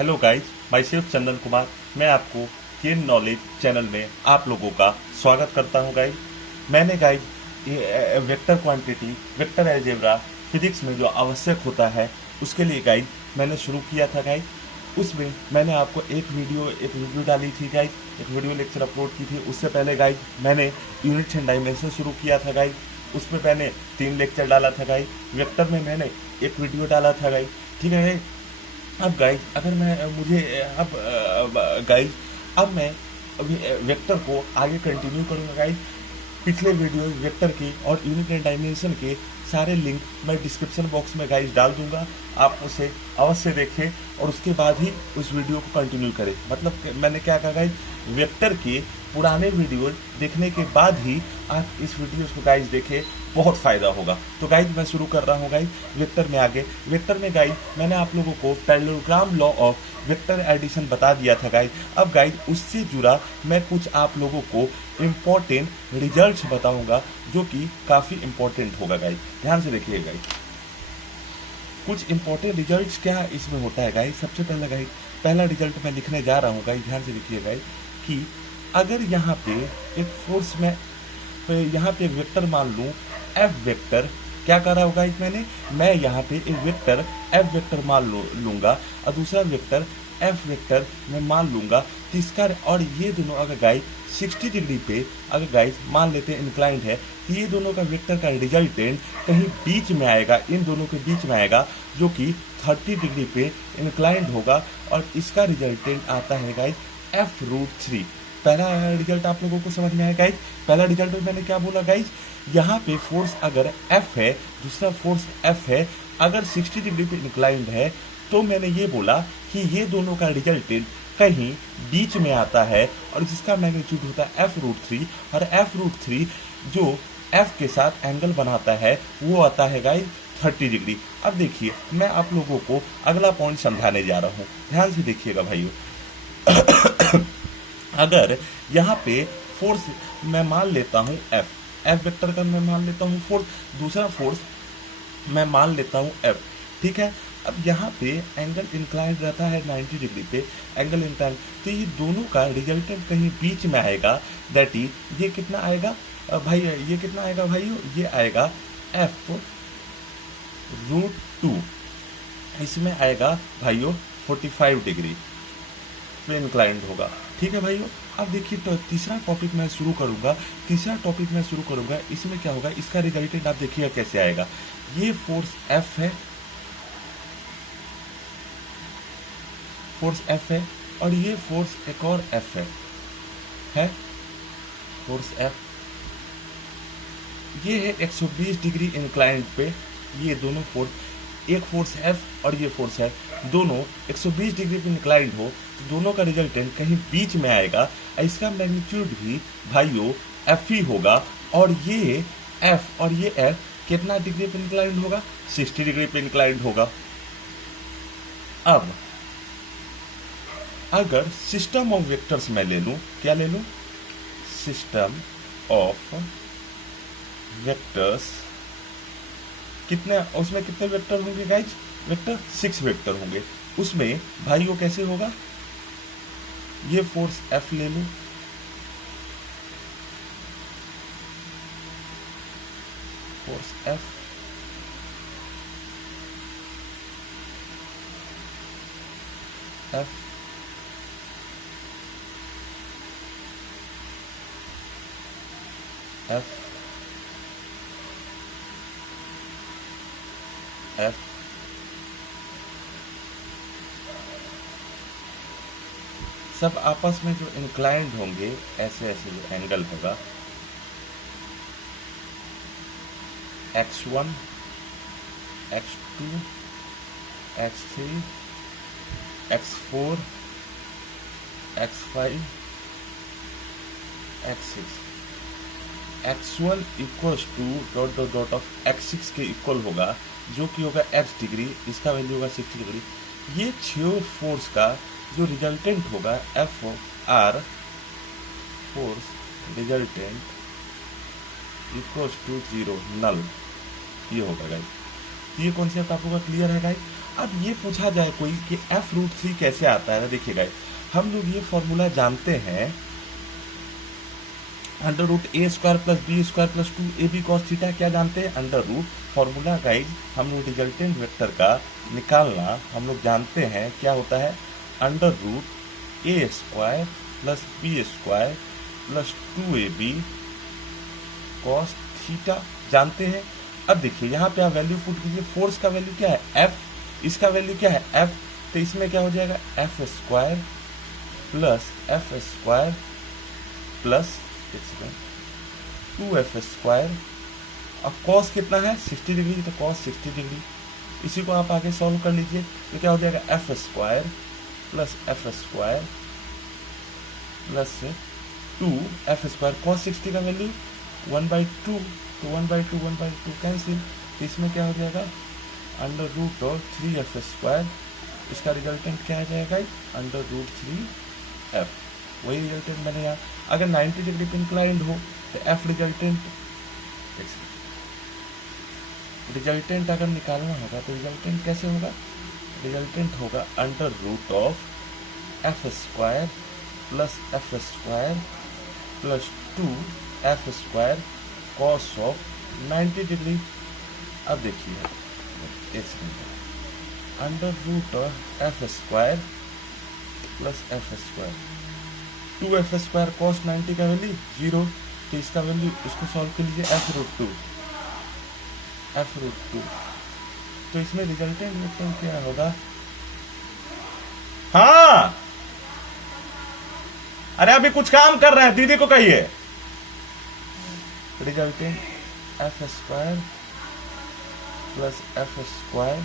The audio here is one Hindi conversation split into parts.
Hello guys, my self Chandan Kumar. मैं आपको गेन नॉलेज चैनल में आप लोगों का स्वागत करता हूं गाइज। मैंने guys vector quantity, vector algebra physics में जो आवश्यक होता है उसके लिए गाइज मैंने शुरू किया था गाइज। उसमें मैंने आपको एक वीडियो डाली थी गाइज, एक वीडियो लेक्चर अपलोड की थी। उससे पहले गाइज मैंने यूनिट्स एंड डायमेंशन शुरू किया था गाइज। उसमें मैंने 3 लेक्चर डाला था गाइज। वेक्टर में मैंने एक वीडियो डाला था गाइज, ठीक है गाइज। अब गाइज अगर मैं मुझे अब गाइज अब मैं अभी वेक्टर को आगे कंटिन्यू करूँगा गाइज। पिछले वीडियो वेक्टर की और यूनिट एंड डायमेंशन के सारे लिंक मैं डिस्क्रिप्शन बॉक्स में गाइज डाल दूंगा। आप उसे अवश्य देखें और उसके बाद ही उस वीडियो को कंटिन्यू करें। मतलब मैंने क्या कहा गाइज, वेक्टर के पुराने वीडियो देखने के बाद ही आप इस वीडियो को गाइज देखें, बहुत फ़ायदा होगा। तो गाइज मैं शुरू कर रहा हूँ गाइज वेक्टर में आगे। वेक्टर में गाइज मैंने आप लोगों को parallelogram law of vector addition बता दिया था गाइज। अब गाइज उससे जुड़ा मैं कुछ आप लोगों को इम्पोर्टेंट रिजल्ट्स बताऊंगा जो कि काफ़ी इम्पोर्टेंट होगा गाइज। ध्यान से देखिए गाइज, कुछ इंपॉर्टेंट रिजल्ट्स क्या इसमें होता है गाइज। सबसे पहला गाइज, पहला रिजल्ट मैं लिखने जा रहा हूँ गाइज, ध्यान से देखिए गाइज, कि अगर यहाँ पे एक फोर्स में यहाँ पे एक वेक्टर मान लूँ एफ वेक्टर, क्या करा होगा गाइज मैं यहाँ पे एक वेक्टर एफ वेक्टर मान लूँगा और दूसरा वेक्टर एफ वेक्टर मैं मान लूँगा। तो इसका और ये दोनों अगर गाइज 60 डिग्री पे अगर गाइज मान लेते हैं इंक्लाइंड है, तो ये दोनों का वेक्टर का रिजल्टेंट कहीं बीच में आएगा, इन दोनों के बीच में आएगा, जो कि 30 डिग्री पे इंक्लाइंड होगा और इसका रिजल्टेंट आता है गाइज f√3। पहला रिजल्ट आप लोगों को समझ में आया गाइज। पहला रिजल्ट में मैंने क्या बोला गाइज, यहाँ पे फोर्स अगर f है, दूसरा फोर्स f है, अगर 60 डिग्री पे इंक्लाइंड है, तो मैंने ये बोला कि ये दोनों का रिजल्टेंट कहीं बीच में आता है और जिसका मैग्नीट्यूड होता है f√3 और f√3 जो f के साथ एंगल बनाता है वो आता है गाइज 30 डिग्री। अब देखिए मैं आप लोगों को अगला पॉइंट समझाने जा रहा हूँ, ध्यान से देखिएगा भाइयों। अगर यहाँ पे फोर्स मैं मान लेता हूँ एफ वेक्टर का मैं मान लेता हूँ फोर्स, दूसरा फोर्स मैं मान लेता हूँ एफ, ठीक है। अब यहाँ पे एंगल इंक्लाइंड रहता है 90 डिग्री पे एंगल इंक्लाइंड, तो ये दोनों का रिजल्टेंट कहीं बीच में आएगा। दैट इज ये कितना आएगा भाई, ये कितना आएगा भाइयों, ये आएगा f√2, इसमें आएगा भाइयों 45 डिग्री पे इंक्लाइंड होगा, ठीक है भाइयों। अब देखिए तो तीसरा टॉपिक मैं शुरू करूंगा, इसमें क्या होगा, इसका रिजल्टेंट आप देखिएगा कैसे आएगा। ये फोर्स एफ है, और ये फोर्स एक और एफ है फोर्स एफ। ये है 120 डिग्री इंक्लाइंड पे, ये दोनों फोर्स, एक फोर्स एफ और ये फोर्स है, दोनों 120 डिग्री पे इंक्लाइंड हो, तो दोनों का रिजल्टेंट कहीं बीच में आएगा। इसका मैग्नीट्यूड भी भाइयों एफ ही होगा और ये एफ और ये एफ कितना डिग्री पे इंक्लाइंड होगा, 60 डिग्री पे इंक्लाइंड होगा। अब अगर सिस्टम ऑफ वेक्टर्स मैं ले लूं, क्या ले लूं, सिस्टम ऑफ वेक्टर्स, कितने उसमें कितने वेक्टर होंगे गाइज, वेक्टर 6 वेक्टर होंगे। उसमें भाइयों कैसे होगा, ये फोर्स एफ ले लूं, force F, F F F सब आपस में जो इंक्लाइंड होंगे, ऐसे ऐसे जो एंगल होगा, x1 x2 x3 x4 x5 x6, x1 equals to dot dot dot of x6 के इक्वल होगा, जो कि होगा x डिग्री, इसका वैल्यू होगा 60 डिग्री। ये 6 फोर्स का जो रिजल्टेंट होगा F R force resultant equals to 0 null, ये होगा गाइस। तो ये कॉन्सेप्ट आप लोगों का क्लियर है गाइस। अब ये पूछा जाए कोई कि f√3 कैसे आता है, देखिए गाइस हम लोग ये फॉर्मूला जानते हैं, √a² + b² + 2ab cos theta क्या जानते हैं, अंडर रूट फॉर्मूला गाइस हम लोग रिजल्टेंट वेक्टर का निकालना हम लोग जानते हैं क्या होता है, √a² + b² + 2ab cos theta जानते हैं। अब देखिए यहाँ पे आप वैल्यू पुट कीजिए, फोर्स का वैल्यू क्या है F, इसका वैल्यू क्या है F, तो इसमें क्या हो जाएगा f² + f² प्लस 2f²। अब कॉस कितना है 60 डिग्री, तो कॉस 60 डिग्री, इसी को आप आगे सॉल्व कर लीजिए तो क्या हो जाएगा f² + f² plus 2f², cos 60 का वैल्यू 1/2, तो 1/2 कैंसिल, तो इसमें क्या हो जाएगा √3f², इसका रिजल्टेंट क्या आ जाएगा √3f, वही रिजल्टेंट मैंने यहाँ, अगर 90 डिग्री पे इंक्लाइंड हो तो f रिजल्टेंट अगर निकालना होगा तो रिजल्टेंट कैसे होगा, रिजल्टेंट होगा √f² + f² + 2f² cos of 90 degree. अब देखिए √f² + f², 2f² cos 90 का वैल्यू 0, तो इसका वैल्यू इसको सॉल्व कर लीजिए f√2, तो इसमें रिजल्टेंट वेक्टर क्या होगा, हाँ अरे अभी कुछ काम कर रहे हैं, दीदी को कहिए, resultant f² + f²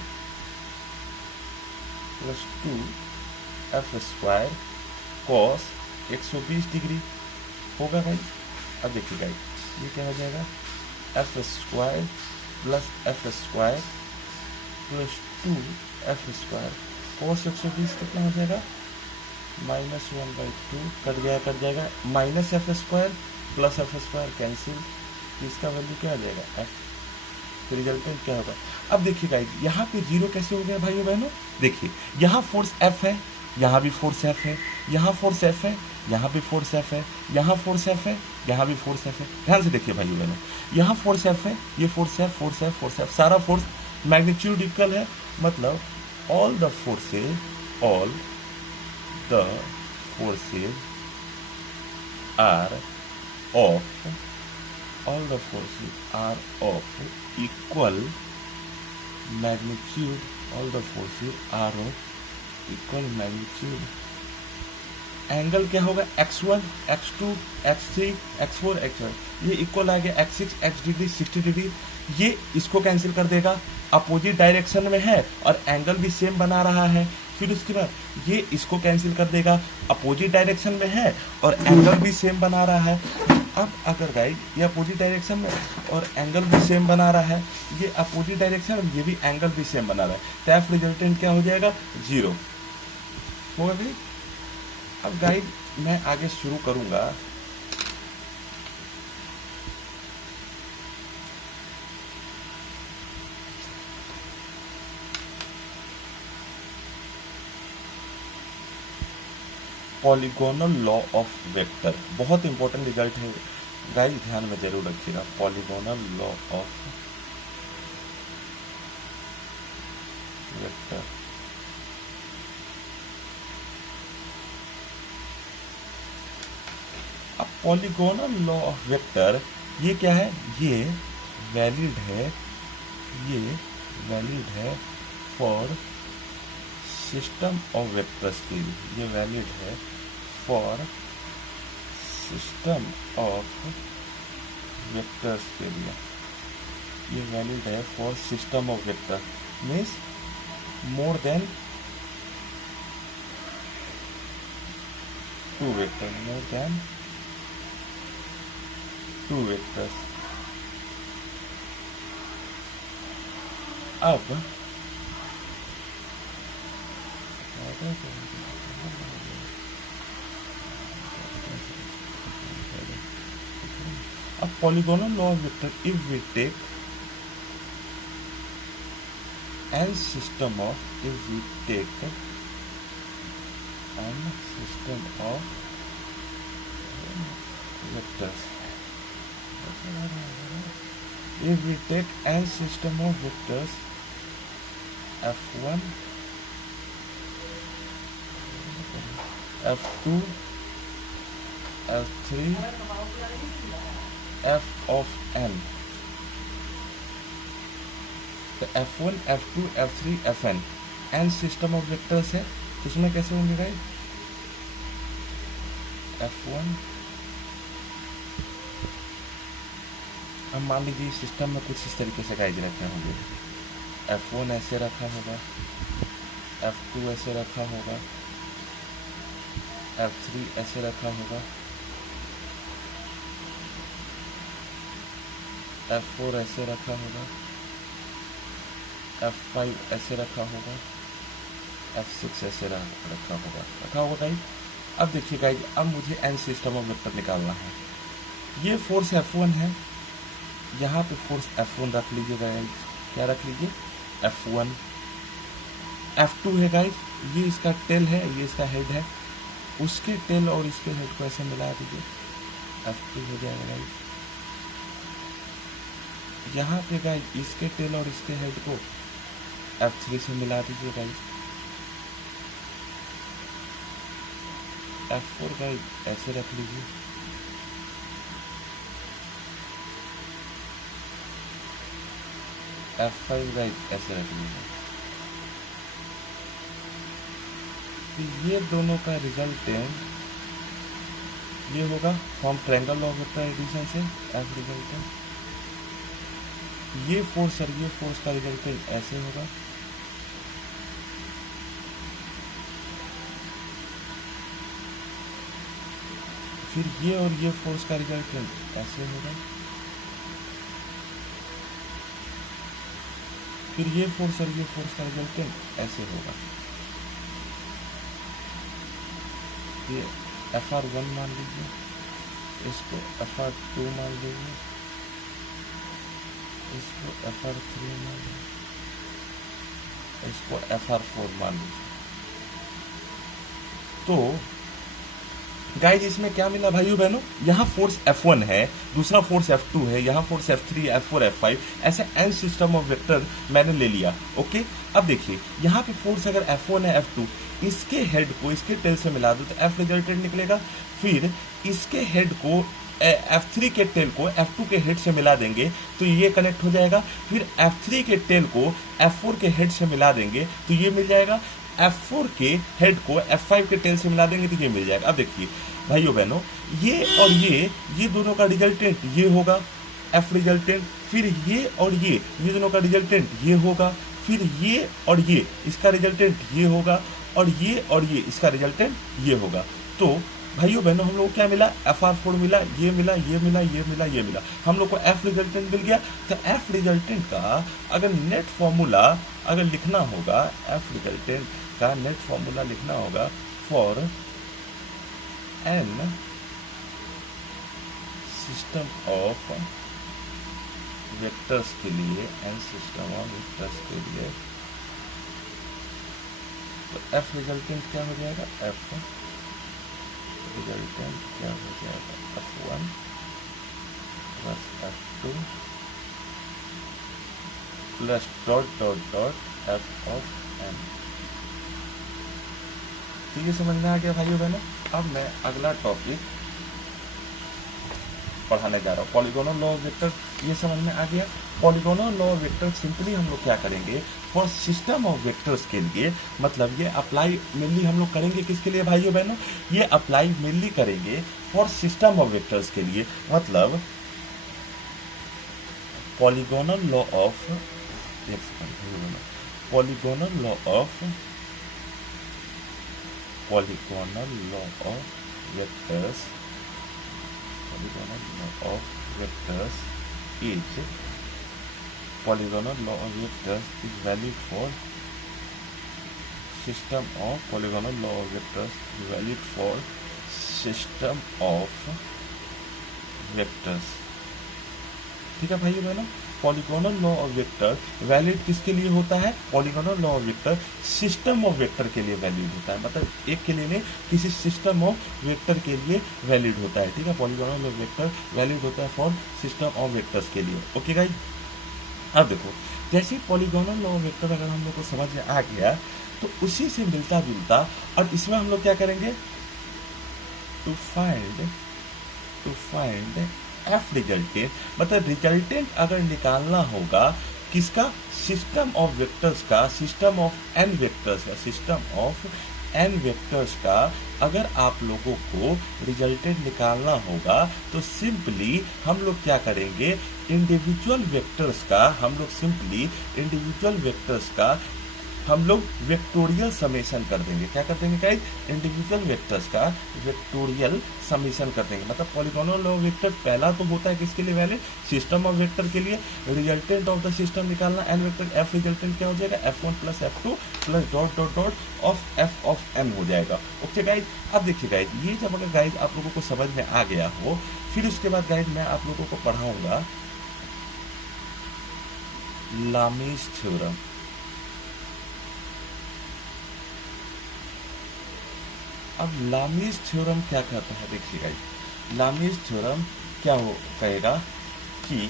+ 2f² cos 120 degree होगा भाई। अब देखिए गाइस ये क्या हो जाएगा f² + f² + 2f² cos 120 कितना हो जाएगा -1/2, कट जाएगा -f² + f² कैंसिल, इसका वैल्यू क्या आ जाएगा f, तो रिजल्टेंट क्या होगा। अब देखिए गाइस यहाँ पे 0 कैसे हो गया भाइयों बहनों, देखिए यहाँ फोर्स F है, यहाँ भी फोर्स F है, यहाँ फोर्स F है, यहाँ भी फोर्स F है, यहाँ फोर्स F है, यहाँ भी फोर्स F है, ध्यान से देखिए भाइयों बहनों, यहाँ फोर्स F है, ये फोर्स F, सारा फोर्स मैग्नीट्यूड इक्वल है, मतलब all the forces are of equal magnitude, angle क्या होगा x1, x2, x3, x4, x1, ये इक्वल आ गया x6, x डिग्री 60 डिग्री, ये इसको कैंसिल कर देगा, अपोजिट डायरेक्शन में है और एंगल भी सेम बना रहा है, फिर उसके बाद ये इसको कैंसिल कर देगा, अपोजिट डायरेक्शन में है और एंगल भी सेम बना रहा है। अब अगर गाइस ये अपोजिट डायरेक्शन में और एंगल भी सेम बना रहा है, ये अपोजिट डायरेक्शन ये भी एंगल भी सेम बना रहा है, तो एफ रिजल्टेंट क्या हो जाएगा 0 होगा भाई। अब गाइस मैं आगे शुरू करूंगा, पॉलीगोनल लॉ ऑफ वेक्टर, बहुत इंपॉर्टेंट रिजल्ट है गाइस, ध्यान में जरूर रखिएगा, पॉलीगोनल लॉ ऑफ वेक्टर। अब पॉलीगोनल लॉ ऑफ वेक्टर ये क्या है, ये वैलिड है फॉर सिस्टम ऑफ वेक्टर्स के लिए, ये वैलिड है फॉर सिस्टम ऑफ वेक्टर्स के लिए, ये वैलिड है for system of vector, means more than 2 vector, more than 2 vectors. अब polygonal law of vector, if we take n system of, if we take n system of vectors, if we take n system of vectors f1, f2, f3, f of n, तो f1, f2, f3, fn n system of vectors है, तो इसमें कैसे होंगे गाइस? f1, हम मान लीजिए सिस्टम में कुछ इस तरीके से गाइज रखे होंगे, f1 ऐसे रखा होगा, f2 ऐसे रखा होगा, f3 ऐसे रखा होगा, f4 ऐसे रखा होगा, f5 ऐसे रखा होगा, f6 ऐसे रखा होगा गाइज। अब देखिए गाइज, अब मुझे n सिस्टम ऑफ वेक्टर निकालना है। ये फोर्स f1 है, यहाँ पे फोर्स f1 रख लीजिए गाइज, क्या रख लीजिए? f1। f2 है गाइज, ये इसका टेल है, ये इसका हेड है, उसके टेल और इसके हेड को ऐसे मिला दीजिए, f2 हो जाएगा गाइज। यहाँ पे गाइज इसके टेल और इसके हेड को f3 से मिला दीजिए गाइज, f4 गाइज ऐसे रख लीजिए, f5 गाइज ऐसे रख लीजिए। तो ये दोनों का रिजल्टेंट ये होगा from triangle of vector addition से f रिजल्टेंट, ये फोर्स और ये फोर्स का रिजल्टेंट ऐसे होगा, फिर ये और ये फोर्स का रिजल्टेंट ऐसे होगा, फिर ये फोर्स और ये फोर्स का रिजल्टेंट ऐसे होगा। ये FR1 मान लीजिए, इसको FR2 मान लीजिए, इसको FR3 मान लीजिए, इसको FR4 मान लीजिए। तो गाइज इसमें क्या मिला भाइयों बहनों? यहाँ फोर्स F1 है, दूसरा फोर्स F2 है, यहाँ फोर्स F3, F4, F5, ऐसे n सिस्टम ऑफ वेक्टर मैंने ले लिया। ओके, अब देखिए यहाँ पे फोर्स अगर F1 है, F2, इसके हेड को इसके टेल से मिला दो तो F रिजल्टेंट निकलेगा, फिर इसके हेड को F3 के टेल को F2 के हेड से मिला देंगे तो ये कनेक्ट हो जाएगा, फिर F3 के टेल को F4 के हेड से मिला देंगे तो ये मिल जाएगा, F4 के हेड को F5 के टेल से मिला देंगे तो ये मिल जाएगा। अब देखिए भाइयों बहनों, ये और ये दोनों का रिजल्टेंट ये होगा F रिजल्टेंट, फिर ये और ये दोनों का रिजल्टेंट ये होगा, फिर ये और ये इसका रिजल्टेंट ये होगा, और ये इसका रिजल्टेंट ये होगा। तो भाइयों बहनों हम लोग को क्या मिला? FR4 मिला, ये मिला, ये मिला, ये मिला, ये मिला, हम लोग को F रिजल्टेंट मिल गया। तो F रिजल्टेंट का अगर नेट फॉर्मूला अगर लिखना होगा, F रिजल्टेंट का नेट फॉर्मूला लिखना होगा for n system of vectors के लिए, n सिस्टम ऑफ वेक्टर्स के लिए, तो F रिजल्टेंट क्या हो जाएगा? F रिजल्टेंट क्या हो जाएगा? F1 plus F2 plus dot dot dot F of n। तो ये समझ में आ गया भाइयों बहनों। अब मैं अगला टॉपिक पढ़ाने जा रहा हूँ, पॉलीगोनल लॉ ऑफ वेक्टर। ये समझ में आ गया। Polygonal law of vector simply हम लोग क्या करेंगे, फॉर सिस्टम ऑफ वेक्टर्स के लिए, मतलब ये अप्लाई मेनली हम लोग करेंगे किसके लिए भाइयों बहनों? ये अप्लाई मेनली करेंगे फॉर सिस्टम ऑफ वेक्टर्स के लिए, मतलब polygonal law of polygonal law of polygonal law of vectors, polygonal law of vectors is polygonal law of vectors is valid for system of polygonal law of vectors is valid for system of vectors। ठीक है भाइयों बहनों, polygonal law of vector valid किसके लिए होता है? Polygonal law of vector system of vector के लिए वैलिड होता है, मतलब एक के लिए नहीं, किसी सिस्टम ऑफ वेक्टर के लिए वैलिड होता है, ठीक है। Polygonal law of vector valid होता है फॉर सिस्टम ऑफ वेक्टर्स के लिए। ओके गाइस, अब देखो जैसे पॉलीगोनल लॉ ऑफ वेक्टर अगर हम लोग को समझ में आ गया तो उसी से मिलता जुलता, और इसमें हम लोग क्या करेंगे, टू फाइंड एफ रिजल्टेंट, मतलब रिजल्टेंट अगर निकालना होगा किसका? सिस्टम ऑफ वेक्टर्स का, सिस्टम ऑफ एन वेक्टर्स का, सिस्टम ऑफ एन वेक्टर्स का अगर आप लोगों को रिजल्टेंट निकालना होगा तो सिंपली हम लोग क्या करेंगे, इंडिविजुअल वेक्टर्स का, हम लोग सिंपली इंडिविजुअल वेक्टर्स का हम लोग वेक्टोरियल समेशन कर देंगे। क्या कर देंगे गाइस? इंडिविजुअल वेक्टर्स का वेक्टोरियल समेशन कर देंगे। मतलब पॉलीगोनल लॉ ऑफ वेक्टर पहला तो होता है किसके लिए वैलिड? सिस्टम ऑफ वेक्टर के लिए। रिजल्टेंट ऑफ द सिस्टम निकालना, एन वेक्टर एफ रिजल्टेंट क्या हो जाएगा? F1 plus F2 plus dot dot dot of F of n हो जाएगा। ओके गाइज, अब देखिए गाइज, ये जब अगर गाइज आप लोगों को समझ में आ गया हो, फिर उसके बाद गाइज मैं आप लोगों को पढ़ाऊंगा लामीज थ्योरम। अब लामीज थ्योरम क्या कहता है? देखिए गाइस, लामीज थ्योरम क्या हो कहेगा कि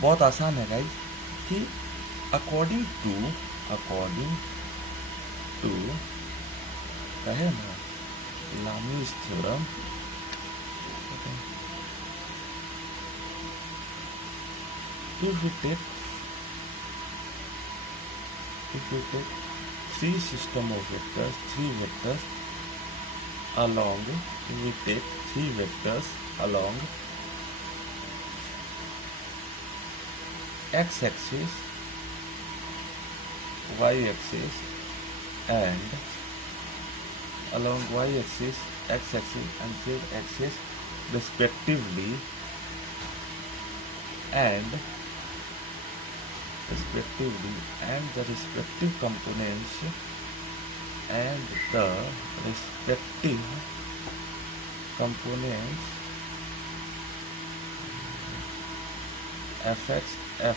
बहुत आसान है गाइस, कि अकॉर्डिंग टू कहे ना Lami's theorem, if you take three system of vectors, three vectors along, we take three vectors along x-axis, y-axis and along y-axis, x-axis and z-axis respectively, and the respective components fx,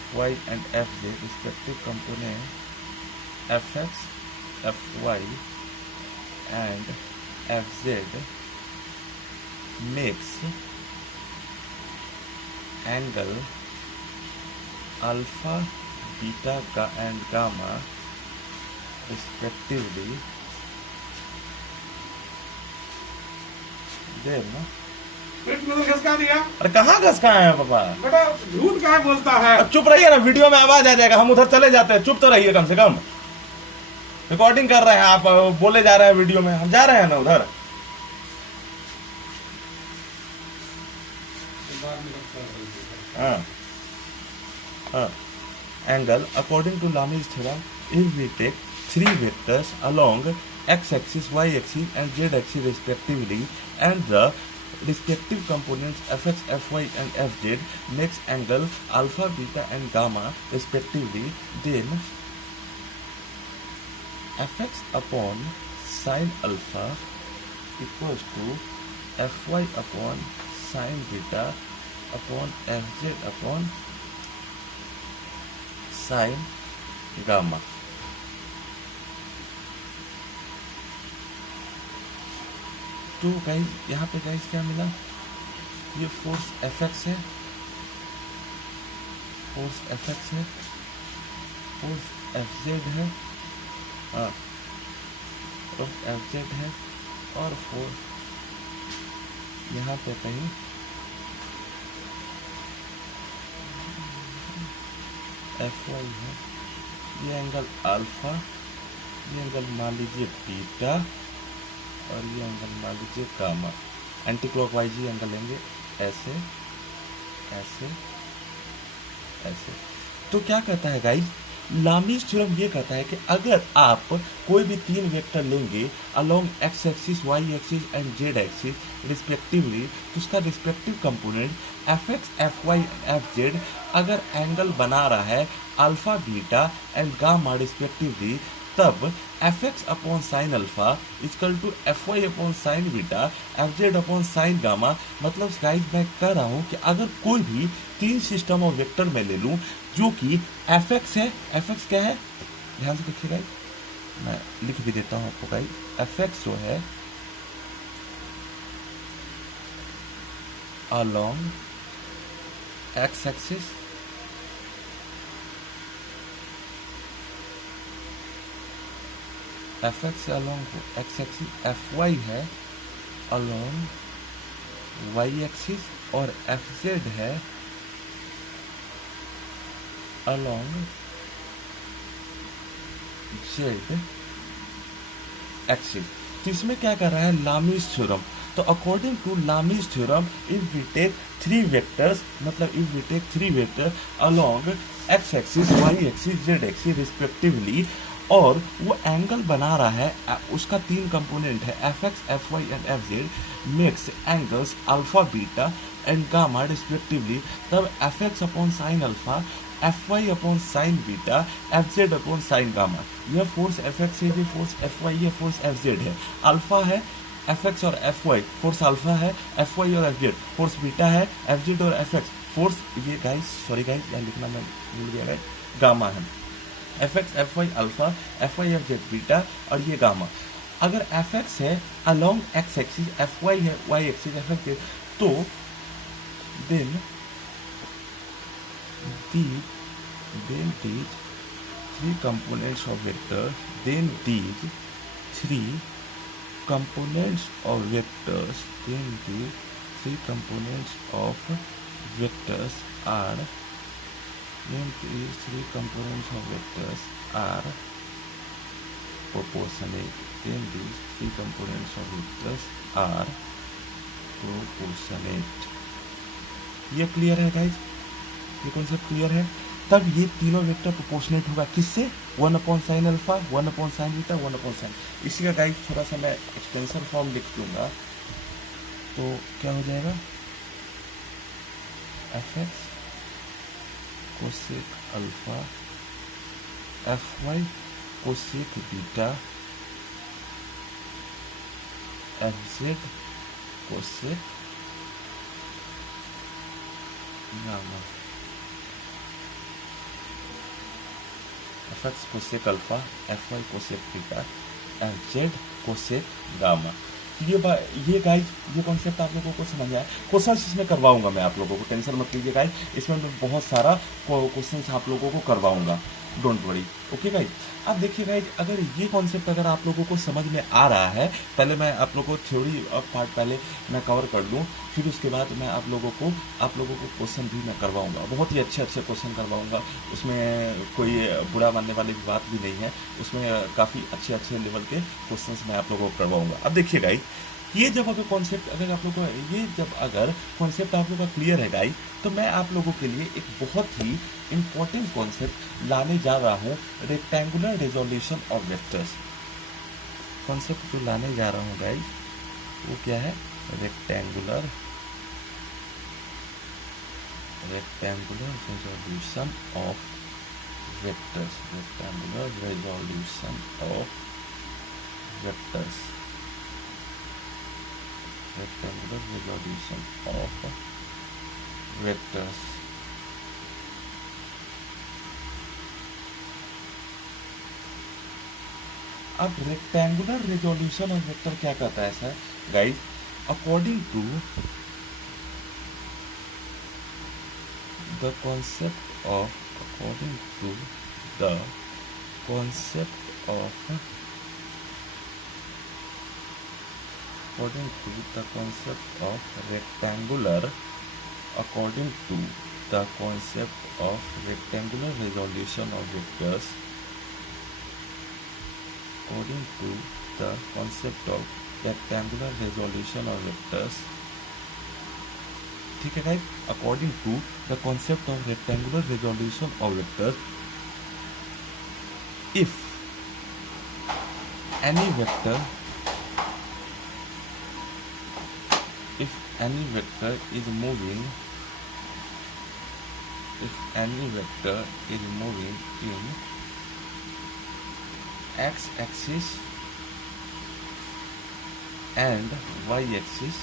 fy and fz, respective component fx, fy and fz makes angle alpha, beta का एंड गामा रिस्पेक्टिवली देर ना पेट में तो घसका दिया। अरे कहाँ घसकाए हैं पापा? बेटा झूठ कहाँ बोलता है? अब चुप रहिए ना, वीडियो में आवाज आ जाएगा, हम उधर चले जाते हैं, चुप तो रहिए कम से कम। रिकॉर्डिंग कर रहे हैं, आप बोले जा रहे हैं वीडियो में, हम जा रहे हैं ना उधर। हाँ, angle according to Lami's theorem, if we take three vectors along x-axis, y-axis and z-axis respectively, and the respective components fx, fy and fz makes angle alpha, beta and gamma respectively, then fx upon sin alpha equals to fy upon sin beta upon fz upon sign gamma. तो गाइस यहाँ पे गाइस क्या मिला? ये फोर्स Fx है, फोर्स Fx है, फोर्स Fz है, हाँ फोर्स Fz है, और फोर्स यहाँ पे कहीं Fy है। ये एंगल अल्फा, ये एंगल मान लीजिए बीटा, और ये एंगल मान लीजिए गामा। एंटी क्लॉकवाइज ही एंगल लेंगे, ऐसे ऐसे ऐसे। तो क्या कहता है गाइस, लामीज थ्योरम ये कहता है कि अगर आप कोई भी तीन वेक्टर लेंगे along x axis, y axis and z axis respectively, तो उसका respective component F x, F y, F z अगर एंगल बना रहा है alpha, beta and gamma respectively, तब F x upon sine alpha equal to F y upon sine beta F z upon sine gamma. मतलब गाइस मैं कह रहा हूं कि अगर कोई भी तीन सिस्टम ऑफ वेक्टर में ले लूं जो कि एफ एक्स है, एफ एक्स क्या है ध्यान से देखिए गाइस, मैं लिख भी देता हूं आपको गाइस। एफ एक्स जो है along x axis F x along x axis, F y है along y axis और एफ जेड है along z axis। तो इसमें क्या कर रहा है लामीज थ्योरम। तो according to Lami's theorem if we take three vectors, मतलब if we take three vector along x axis y axis z axis respectively, और वो एंगल बना रहा है, उसका तीन कंपोनेंट है F x F y and F z, makes angles alpha beta and gamma respectively, तब F x upon sine alpha, F y upon sine beta, F z upon sine gamma. यह फोर्स एफ एक्स है, ये फोर्स एफ वाई है, फोर्स एफ जेड है। अल्फा है एफ एक्स और एफ वाई, फोर्स अल्फा है, एफ वाई और एफ जेड फोर्स बीटा है, एफ जेड और एफ एक्स फोर्स, ये गाइस सॉरी गाइस यहाँ लिखना मैं भूल गया गाइस, गामा है। F x F y alpha, F y F z beta और ये गामा। अगर एफ एक्स है along x axis, F y है वाई एक्सिस एफ एक्स, तो then these three components of vector, then these three components of vectors, then these three components of vectors are, then these three components of vectors are proportionate, then these three components of vectors are proportionate। ये क्लियर है गाइज, ये कॉन्सेप्ट क्लियर है। तब ये तीनों वेक्टर प्रोपोर्शनेट होगा किससे, one upon sine alpha, one upon sine beta, one upon sine. इसी का गाइस थोड़ा सा मैं एक्सटेंशन फॉर्म लिख दूंगा तो क्या हो जाएगा, F x cosec alpha, F y cosec beta, F z cosec gamma. F x cosec alpha, F y cosec beta, F z cosec gamma. ये गाइज ये कॉन्सेप्ट आप लोगों को समझ आया। क्वेश्चन इसमें करवाऊंगा मैं आप लोगों को, टेंशन मत लीजिए गाइज, इसमें मैं बहुत सारा क्वेश्चन आप लोगों को करवाऊंगा, डोंट वरी। ओके गाइज, अब देखिए गाइज, अगर ये कॉन्सेप्ट अगर आप लोगों को समझ में आ रहा है, पहले मैं आप लोगों को थ्योरी पार्ट पहले मैं कवर कर लूँ, फिर उसके बाद मैं आप लोगों को क्वेश्चन भी मैं करवाऊंगा, बहुत ही अच्छे क्वेश्चन करवाऊंगा। उसमें कोई बुरा मानने वाली बात भी नहीं है, उसमें काफ़ी अच्छे लेवल के क्वेश्चन मैं आप लोगों को करवाऊंगा। अब देखिए गाइज, ये जब अगर कॉन्सेप्ट अगर आप लोगों को ये जब अगर कॉन्सेप्ट आप लोगों का क्लियर है गाइज, तो मैं आप लोगों के लिए एक बहुत ही इम्पोर्टेंट कॉन्सेप्ट लाने जा रहा हूँ, rectangular resolution of vectors. Concept जो लाने जा रहा हूँ गाइज वो क्या है, rectangular resolution of vectors, rectangular resolution of vectors, rectangular resolution of vectors। अब रेक्टेंगुलर रेजोल्यूशन ऑफ वेक्टर क्या कहता है sir guys, according to the concept of rectangular, according to the concept of rectangular resolution of vectors, according to the concept of rectangular resolution of vectors, ठीक है guys, according to the concept of rectangular resolution of vectors, if any vector is moving, in x axis and y axis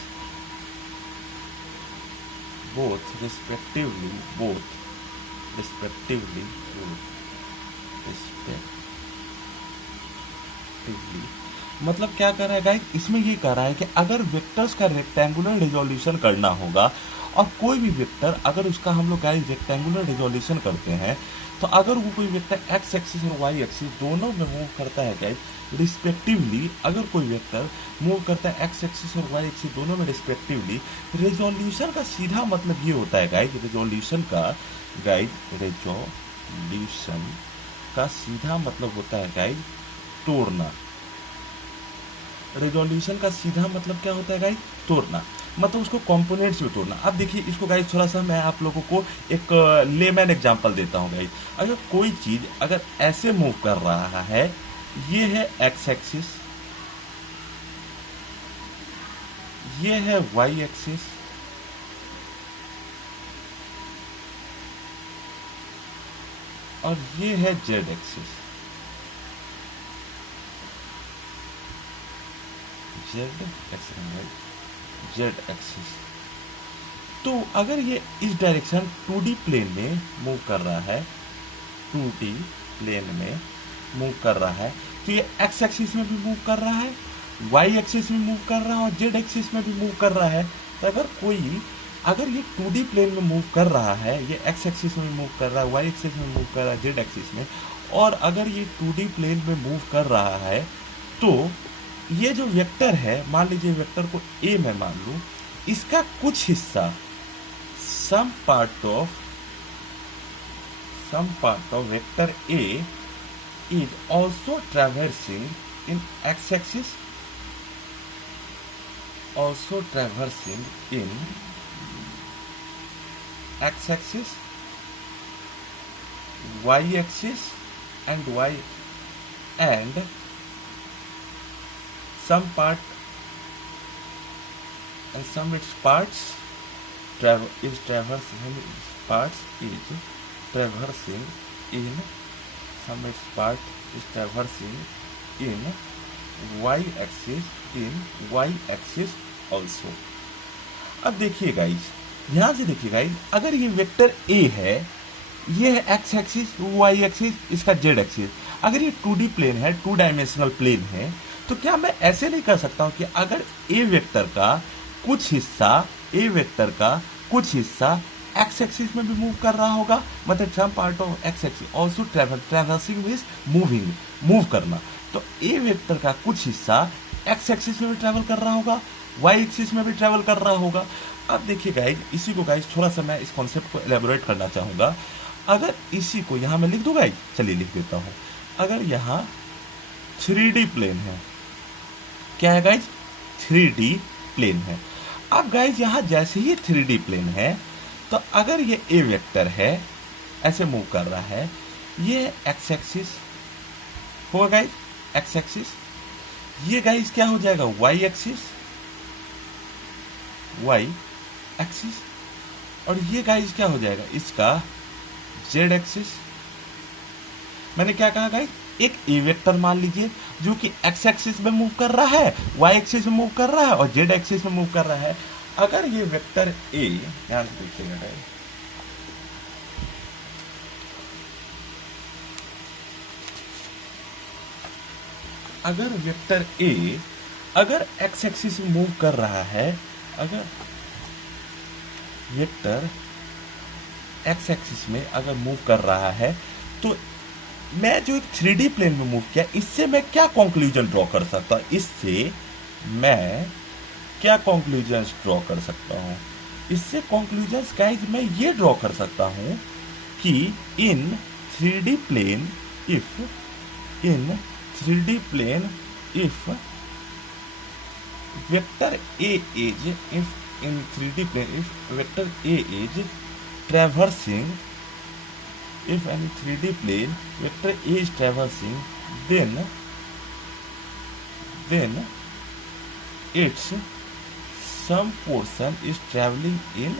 both respectively मतलब क्या कर रहा है गाइस, इसमें ये कह रहा है कि अगर वेक्टर्स का रेक्टेंगुलर रिजोल्यूशन करना होगा और कोई भी वेक्टर अगर उसका हम लोग गाइस रेक्टेंगुलर रिजोल्यूशन करते हैं तो अगर वो कोई वेक्टर एक्स एक्सिस और वाई एक्सिस दोनों में मूव करता है गाइस रिस्पेक्टिवली, अगर कोई वेक्टर मूव करता है एक्स एक्सिस और वाई एक्सिस दोनों में रिस्पेक्टिवली, रिजोल्यूशन का सीधा मतलब ये होता है गाइस, रिजोल्यूशन का सीधा मतलब होता है गाइस तोड़ना। रेजोल्यूशन का सीधा मतलब क्या होता है गाइस, तोड़ना, मतलब उसको कंपोनेंट्स में तोड़ना। अब देखिए इसको गाइस थोड़ा सा मैं आप लोगों को एक लेमैन एग्जांपल देता हूँ गाइस। अगर कोई चीज अगर ऐसे मूव कर रहा है, ये है एक्स एक्सिस, ये है वाई एक्सिस, और ये है जेड एक्सिस, जेड एक्सिस। तो अगर ये इस डायरेक्शन 2D प्लेन में मूव कर रहा है, 2D प्लेन में मूव कर रहा है, तो ये एक्स एक्सिस में भी मूव कर रहा है, वाई एक्सिस में मूव कर रहा है और जेड एक्सिस में भी मूव कर रहा है। तो अगर ये 2D प्लेन में मूव कर रहा है, ये एक्स एक्सिस में मूव कर रहा है, वाई एक्सिस में मूव कर रहा है, जेड एक्सिस में, और अगर ये 2D प्लेन में मूव कर रहा है, तो ये जो वेक्टर है, मान लीजिए वेक्टर को ए मैं मान लूं, इसका कुछ हिस्सा some part of vector A is also traversing in x axis, also traversing in x-axis, y-axis and some its parts is traversing in y-axis also। अब देखिए गाइस, ध्यान से देखिए गाइस, अगर ये वेक्टर ए है, ये है एक्स एक्सिस, वाई एक्सिस, इसका जेड एक्सिस, अगर ये 2D प्लेन है, 2 डायमेंशनल प्लेन है, तो क्या मैं ऐसे नहीं कर सकता हूं कि अगर ए वेक्टर का कुछ हिस्सा एक्स एक्सिस में भी मूव कर रहा होगा, मतलब some part of x axis also traversing means move करना, तो ए वेक्टर का कुछ हिस्सा एक्स एक्सिस में भी ट्रैवल कर रहा होगा, वाई एक्सिस में भी ट्रैवल कर रहा होगा। अब देखिए गाइस, इसी को गाइस थोड़ा सा मैं इस कॉन्सेप्ट को एलेबोरेट करना चाहूंगा। अगर इसी को यहां मैं लिख दूं गाइस, चलिए लिख देता हूं। अगर यहां 3D प्लेन है, क्या है गाइस, 3D प्लेन है। अब गाइस यहां जैसे ही 3D प्लेन है, तो अगर ये ए वेक्टर है, ऐसे मूव कर रहा है, ये एक्स एक्सिस होगा गाइस, एक्स एक्सिस, ये गाइस क्या हो जाएगा, वाई एक्सिस, और ये गाइस क्या हो जाएगा, इसका जेड एक्सिस। मैंने क्या कहा गाइस, एक ए वेक्टर मान लीजिए जो कि एक्स एक्सिस में मूव कर रहा है, वाई एक्सिस में मूव कर रहा है और जेड एक्सिस में मूव कर रहा है। अगर ये वेक्टर ए, ध्यान से देखिएगा गाइस, अगर वेक्टर ए अगर एक्स एक्सिस में मूव कर रहा है, अगर वेक्टर एक्स एक्सिस में अगर मूव कर रहा है, तो मैं जो एक 3D प्लेन में मूव किया, इससे मैं क्या कंक्लूजन ड्रॉ कर सकता हूं, इससे मैं क्या कंक्लूजन ड्रॉ कर सकता हूं, इससे कंक्लूजन गाइस मैं ये ड्रॉ कर सकता हूं कि in 3D plane if vector A is vector A is traversing, if any 3D plane vector A is traversing, then its some portion is traveling in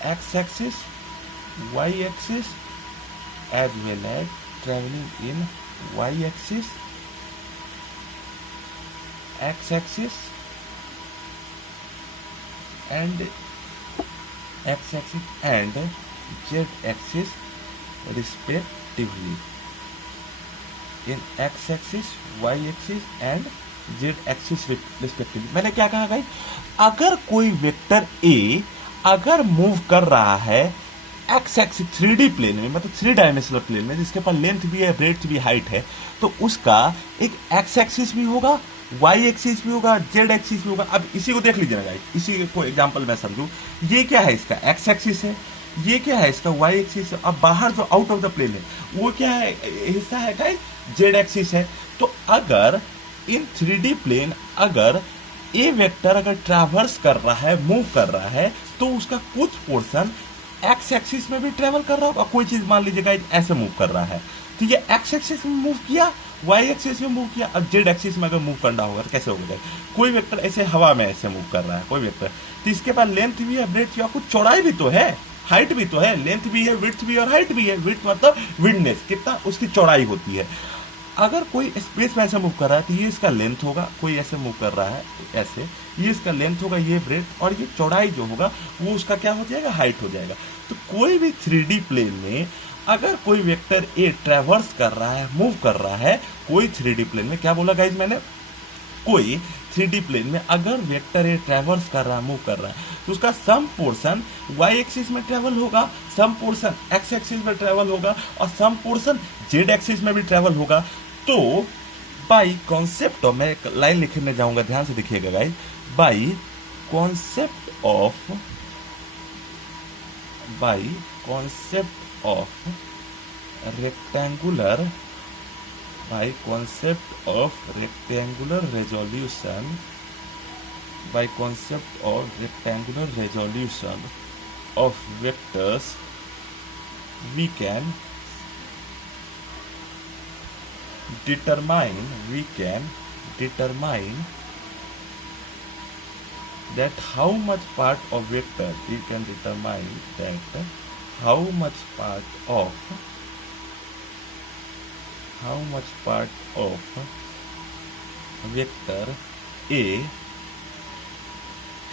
x-axis y axis as well as traveling in y axis, x axis and x axis and z axis respectively. In x axis, y axis and z axis respectively. मैंने क्या कहा गाइस, अगर कोई वेक्टर ए अगर मूव कर रहा है एक्स एक्सिस 3D प्लेन में, मतलब 3 डायमेंशनल प्लेन में, जिसके पास लेंथ भी है, ब्रेड्थ भी, हाइट है, तो उसका एक एक्स एक्सिस भी होगा, वाई एक्सिस भी होगा, जेड एक्सिस भी होगा. अब इसी को देख लीजिए ना गाइस, इसी को एग्जांपल मैं समझूं. ये क्या है, इसका एक्स एक्सिस है, ये क्या है, इसका वाई एक्सिस है. अब बाहर जो आउट ऑफ द प्लेन है वो क्या है, हिस्सा है गाइस, जेड एक्सिस है. तो अगर इन 3D प्लेन अगर ए वेक्टर अगर ट्रैवर्स कर रहा है, मूव कर रहा है, तो उसका कुछ पोर्शन एक्स एक्सिस में भी ट्रेवल कर रहा होगा. कोई चीज मान लीजिए गाइस ऐसे मूव कर रहा है, तो ये एक्स एक्सिस में मूव किया, वाई एक्सिस में मूव किया. अब जेड एक्सिस में अगर मूव करना होगा तो कैसे होगा. कोई वेक्टर ऐसे हवा में ऐसे मूव कर रहा है, कोई वेक्टर, तो इसके पास लेंथ भी है, ब्रेड्थ भी है, कुछ चौड़ाई भी तो है, हाइट भी तो है. लेंथ भी है, विड्थ भी है और हाइट भी है. विड्थ मतलब विडनेस, कितना उसकी चौड़ाई होती है. अगर कोई स्पेस में ऐसे मूव कर रहा है तो ये इसका लेंथ होगा, कोई ऐसे मूव कर रहा है ऐसे, ये इसका लेंथ होगा, ये ब्रेड्थ, और ये चौड़ाई जो होगा वो उसका क्या हो जाएगा, हाइट हो जाएगा. तो कोई भी 3D प्लेन में अगर कोई वेक्टर ए ट्रैवर्स कर रहा है, मूव कर रहा है, कोई 3D प्लेन में, क्या बोला गाइज मैंने, कोई 3D प्लेन में अगर वेक्टर ए ट्रैवर्स कर रहा है, मूव कर रहा है, तो उसका सम पोर्शन वाई एक्सिस में ट्रेवल होगा, सम पोर्शन एक्स एक्सिस में ट्रेवल होगा और सम पोर्शन जेड एक्सिस में भी ट्रेवल होगा. तो बाई कॉन्सेप्ट ऑफ, मैं एक लाइन लिखने जाऊंगा, ध्यान से देखिएगा guys, by concept of rectangular, by concept of rectangular resolution, by concept of rectangular resolution of vectors, we can determine that how much part of vector, we can determine that how much part of vector A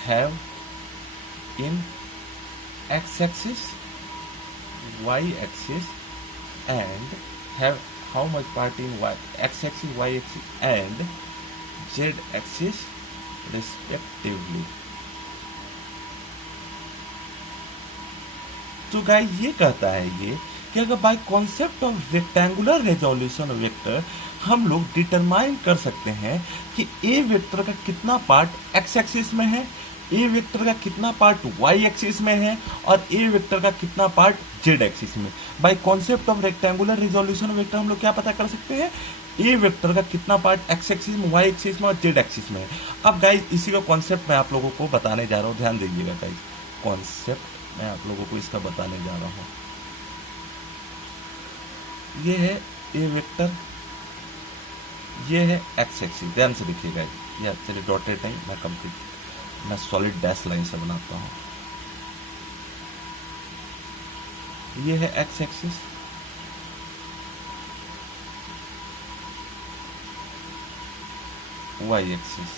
have in x-axis, y-axis, and have how much part in x-axis, y-axis, and z-axis respectively. तो गाइस ये कहता है ये कि अगर by concept of rectangular resolution vector हम लोग डिटरमाइन कर सकते हैं कि ए वेक्टर का कितना पार्ट एक्स एक्सिस में है, ए वेक्टर का कितना पार्ट वाई एक्सिस में है और ए वेक्टर का कितना पार्ट जेड एक्सिस में. By concept of rectangular resolution vector हम लोग क्या पता कर सकते हैं, ए वेक्टर का कितना पार्ट एक्स एक्सिस में, वाई एक्सिस में और जेड एक्सिस में है. अब गाइस इसी का कॉन्सेप्ट मैं आप लोगों को बताने जा रहा हूँ, ध्यान दीजिएगा गाइस, कॉन्सेप्ट मैं आप लोगों को इसका बताने जा रहा हूँ. ये है ए वेक्टर, ये है एक्स एक्सिस, ध्यान से देखिएगा. ये चलिए डॉटेड नहीं, मैं कंप्लीट, मैं सॉलिड डैश लाइन से बनाता हूँ. ये है एक्स एक्सिस, वाई एक्सिस.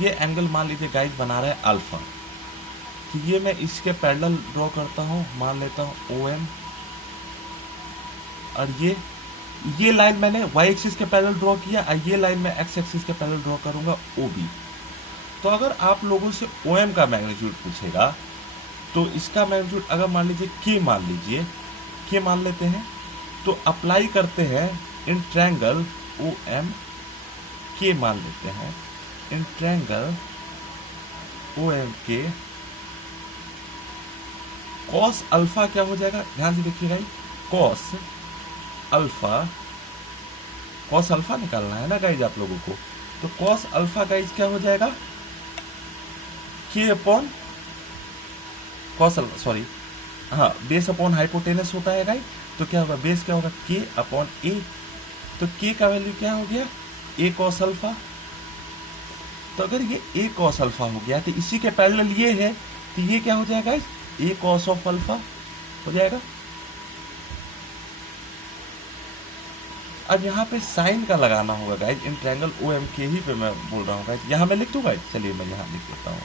ये एंगल मान लीजिए गाइस बना रहा है अल्फा, कि ये मैं इसके पैरेलल ड्रॉ करता हूँ, मान लेता हूँ OM, और ये लाइन मैंने वाई एक्सिस के पैरेलल ड्रॉ किया और ये लाइन मैं एक्स एक्सिस के पैरेलल ड्रॉ करूंगा OB. तो अगर आप लोगों से OM का मैग्नीट्यूड पूछेगा तो इसका मैग्नीट्यूड अगर मान लीजिए K मान लेते हैं, तो अप्लाई करते हैं इन ट्रायंगल OM, K मान लेते हैं in triangle OMK, cos alpha क्या हो जाएगा, ध्यान से देखिएगा, कॉस अल्फा निकालना है ना गाइज आप लोगों को. तो कॉस अल्फा गाइज क्या हो जाएगा, के अपॉन कॉस अल्फा, सॉरी हाँ, बेस अपॉन हाइपोटेनस होता है गाइज. तो क्या होगा, बेस क्या होगा, के अपॉन ए. तो के का वैल्यू क्या हो गया, ए कॉस अल्फा. तो अगर ये ए कॉस अल्फा हो गया तो इसी के पैरेलल ये है, तो ये क्या हो जाएगा, ए कॉस ऑफ अल्फा हो जाएगा। अब यहाँ पे साइन का लगाना होगा गाइज, इन ट्रायंगल ओ एम के ही पे मैं बोल रहा हूँ गाइज, यहाँ मैं लिख दूँ गाइज, चलिए मैं यहाँ लिख देता हूँ।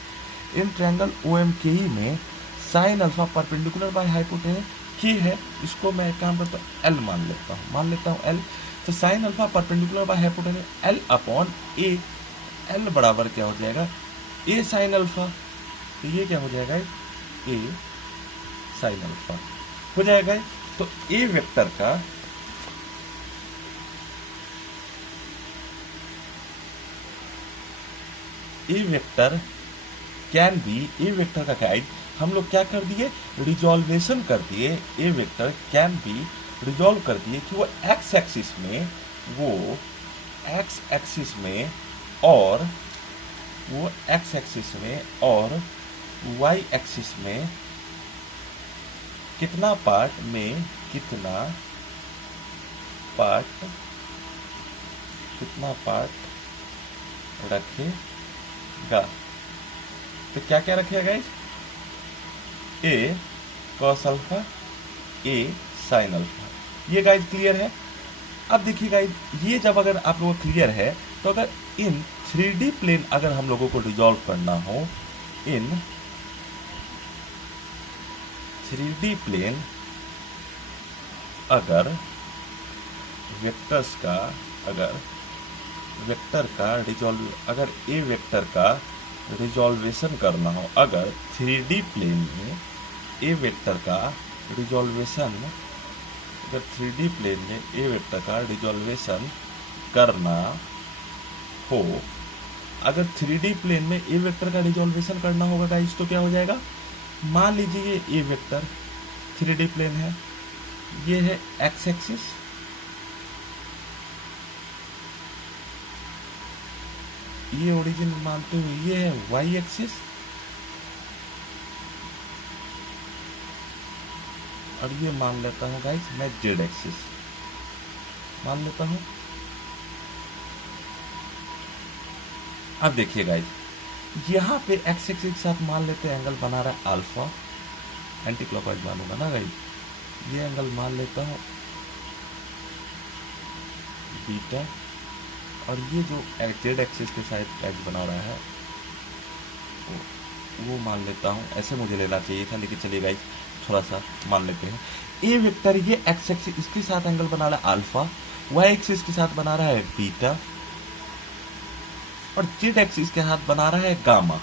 इन ट्रायंगल ओ एम के ही में sine alpha perpendicular by hypotenuse के है, इसको मैं एक काम करता हूँ एल मान लेता हूँ एल। तो sine alpha perpendicular by hypotenuse L upon A, L बराबर क्या हो जाएगा, ए साइन अल्फा। तो ये क्या हो जाएगा, ए साइन अल्फा हो जाएगा। तो ए वेक्टर का a vector can be, a vector का गाइड हम लोग क्या कर दिए, रिजॉल्वेशन कर दिए। A vector can be resolve कर दिए कि वो एक्स एक्सिस में और वाई एक्सिस में कितना पार्ट रखेगा। तो क्या क्या रखेगा गाइस, ए कॉस अल्फा, ए साइन अल्फा। ये गाइस क्लियर है। अब देखिए गाइस, ये जब अगर आप लोगों को क्लियर है तो अगर इन 3D प्लेन अगर हम लोगों को रिजॉल्व करना हो, इन 3D प्लेन अगर अगर ए वेक्टर का रिजॉल्वेशन करना हो, अगर 3D प्लेन में ए वेक्टर का रिजॉल्वेशन करना हो, अगर 3D प्लेन में ए वेक्टर का रिजॉल्वेशन करना होगा गाइस, तो क्या हो जाएगा, मान लीजिए ये ए वेक्टर 3D प्लेन है, ये है एक्स एक्सिस, ये ओरिजिन मानते हुए ये है वाई एक्सिस, और ये मान लेता हूं गाइस मैं जेड एक्सिस मान लेता हूं। अब देखिए गाइस, यहाँ पे एक्स एक्सिस के साथ मान लेते हैं एंगल बना रहा है अल्फा, एंटी क्लॉकवाइज मानूंगा ना गाइस, ये एंगल मान लेता हूं बीटा, और ये जो जेड एक्सिस के साथ एच बना रहा है वो मान लेता हूँ, ऐसे मुझे लेना चाहिए था, लेकिन चलिए गाइस थोड़ा सा मान लेते हैं। ए वेक्टर ये एक्स एक्सिस इसके साथ एंगल बना रहा है अल्फा, वाई एक्सिस के साथ बना रहा है बीटा, और जेड एक्सिस के साथ बना रहा है गामा।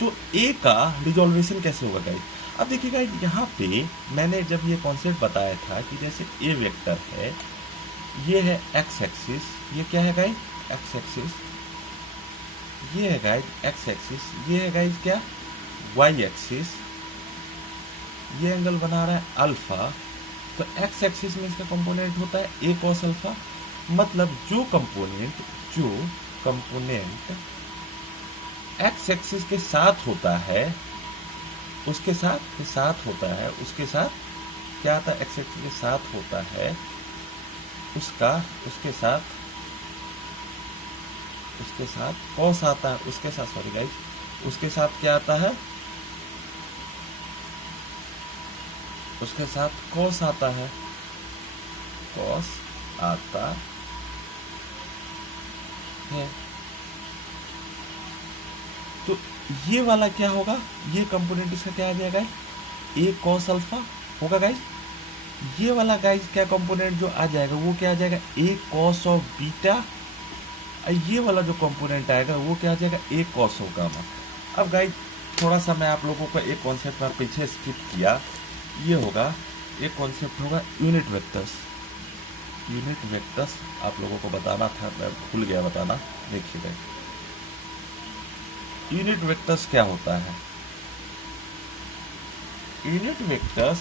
तो ए का रिजॉल्वेशन कैसे होगा गाइस, अब देखिए गाइस, यहाँ पे मैंने जब ये कॉन्सेप्ट बताया था कि जैसे ए वेक्टर है, ये है एक्स एक्सिस, ये क्या है गाइस, एक्स एक्सिस, ये है गाइस एक्स एक्सिस, ये है गाइस क्या, वाई एक्सिस, ये एंगल बना रहा है अल्फा। तो एक्स एक्सिस में इसका कंपोनेंट होता है ए कॉस अल्फा, मतलब जो कंपोनेंट एक्स एक्सिस के साथ होता है उसके साथ क्या आता है, एक्स एक्सिस के साथ होता है उसके साथ कॉस आता है, उसके साथ क्या आता है, उसके साथ कॉस आता है, तो ये वाला क्या होगा, ये कंपोनेंट इसका क्या आ जाएगा, ए कॉस अल्फा होगा गाइस। ये वाला गाइस क्या कंपोनेंट जो आ जाएगा वो क्या आ जाएगा, ए कॉस ऑफ बीटा। ये वाला जो कंपोनेंट आएगा वो क्या आ जाएगा, ए कॉस ऑफ गामा। अब गाइस थोड़ा सा मैं आप लोगों को एक कॉन्सेप्ट में पीछे स्किप किया, ये होगा एक कॉन्सेप्ट होगा यूनिट वेक्टर्स आप लोगों को बताना था, मैं भूल गया बताना। देखिए गाइस, यूनिट वेक्टर्स क्या होता है, यूनिट वेक्टर्स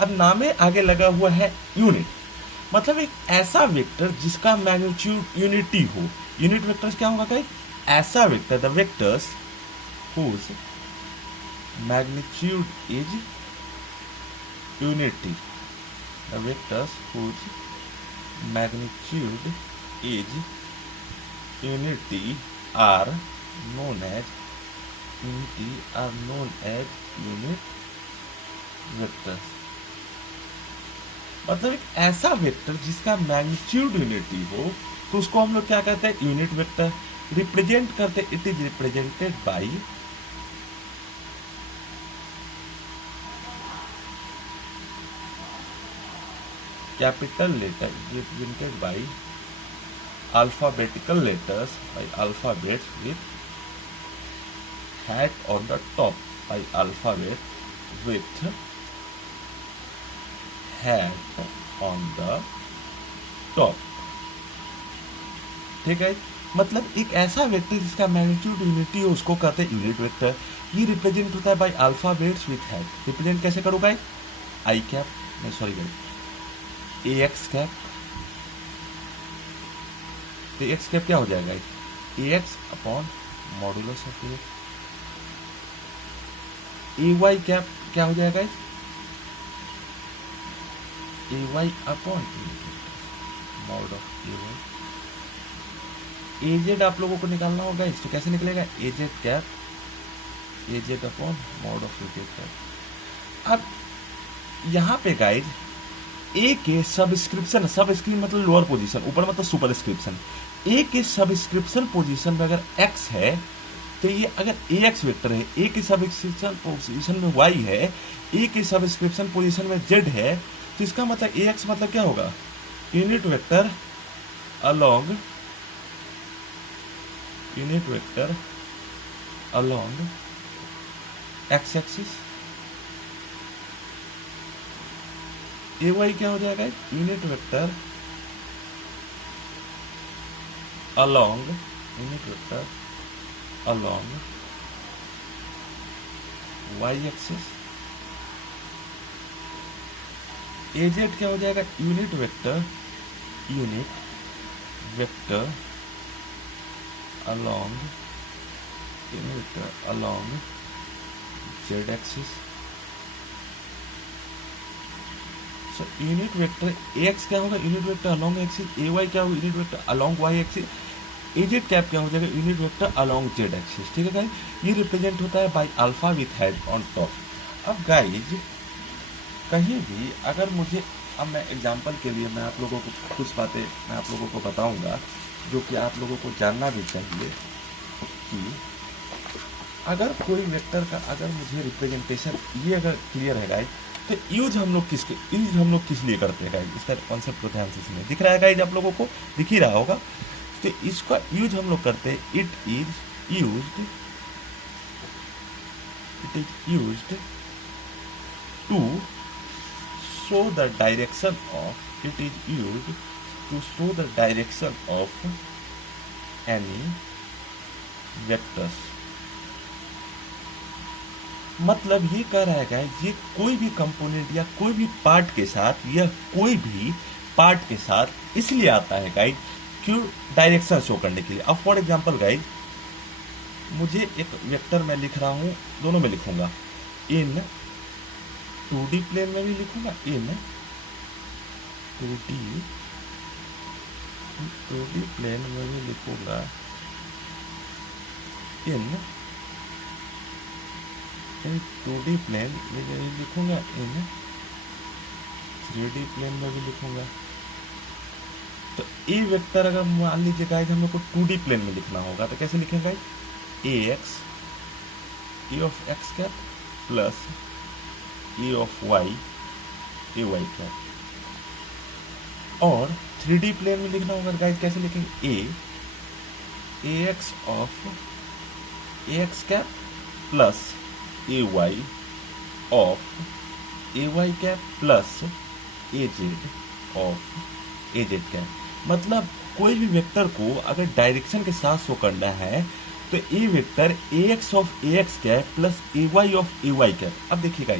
अब नाम में आगे लगा हुआ है यूनिट, मतलब एक ऐसा वेक्टर जिसका मैग्नीट्यूड यूनिटी हो। यूनिट वेक्टर्स क्या होगा गाइस, ऐसा vector, the vectors whose magnitude is unity, the vectors whose magnitude is unity are known as unity are known as unit vectors। मतलब एक ऐसा वेक्टर जिसका मैग्नीट्यूड यूनिटी हो तो उसको हम लोग क्या कहते हैं, यूनिट वेक्टर। रिप्रेजेंट करते, it is represented by capital letter, represented by alphabetical letters, by alphabets with hat on the top, by alphabet with hat on the top। ठीक है, मतलब एक ऐसा वेक्टर जिसका मैग्नीट्यूड यूनिटी हो उसको कहते हैं यूनिट वेक्टर। ये रिप्रेजेंट होता है by alphabets with hat. Represent कैसे करूँगा, i cap, sorry guys, a x cap, तो एक्स कैप क्या हो जाएगा, a x upon modulus of a. A y cap क्या हो जाएगा, a y upon mod of a y. A z आप लोगों को निकालना होगा, तो कैसे निकलेगा, a z cap, a z upon mod of a z cap. अब यहाँ पे गाइज ए के सबस्क्रिप्शन, सबस्क्रिप्शन मतलब लोअर पोजीशन, ऊपर मतलब सुपरस्क्रिप्शन। ए के सबस्क्रिप्शन पोजीशन में अगर एक्स है तो ये अगर ए एक्स वेक्टर है, ए के सबस्क्रिप्शन पोजीशन में वाई है, ए के सबस्क्रिप्शन पोजीशन में जेड है, तो इसका मतलब ए एक्स मतलब क्या होगा, unit vector along, unit vector along x axis. A y क्या हो जाएगा, unit vector along, unit vector along y axis. A z क्या हो जाएगा, unit vector, unit vector along, unit vector along z axis. Unit vector x क्या होगा, unit vector along axis. A y क्या होगा, unit vector along y axis. A z cap क्या हो जाएगा, unit vector along z axis. ठीक है गाइज, ये रिप्रेजेंट होता है by alpha with head on top. अब गाइज कहीं भी अगर मुझे, अब मैं एग्जांपल के लिए मैं आप लोगों को कुछ बातें मैं आप लोगों को बताऊंगा जो कि आप लोगों को जानना भी चाहिए कि अगर कोई वेक्टर का अगर मुझे रिप्रेजेंटेशन ये अगर क्लियर है गाइज, तो यूज हम लोग किस लिए करते हैं गाइज, इसका कॉन्सेप्ट को ध्यान से सुनिए। दिख रहा है गाइज आप लोगों को, दिख ही रहा होगा। तो इसका यूज हम लोग करते हैं, it is used to show the direction of, it is used to show the direction of any vectors. मतलब ये कह रहा है गाइस, ये कोई भी कंपोनेंट या कोई भी पार्ट के साथ, या कोई भी पार्ट के साथ इसलिए आता है गाइस क्यों, डायरेक्शन शो करने के लिए। अब फॉर एग्जांपल गाइस, मुझे एक वेक्टर मैं लिख रहा हूं, दोनों में लिखूंगा, इन 2D प्लेन में भी लिखूंगा, इन 2D प्लेन में भी लिखूंगा, इन 2D प्लेन में भी लिखूंगा, इन 3D प्लेन में भी लिखूंगा। तो ए वेक्टर अगर मान लीजिए गाइस हम लोग को 2D प्लेन में लिखना होगा तो कैसे लिखेंगे, a x, a of x cap plus a of y, a y cap. और 3D प्लेन में लिखना होगा गाइस कैसे लिखेंगे, a x of a x cap plus a y of a y cap plus a z of a z cap. मतलब कोई भी वेक्टर को अगर डायरेक्शन के साथ शो करना है तो a vector a x of a x cap plus a y of a y cap. अब देखिएगा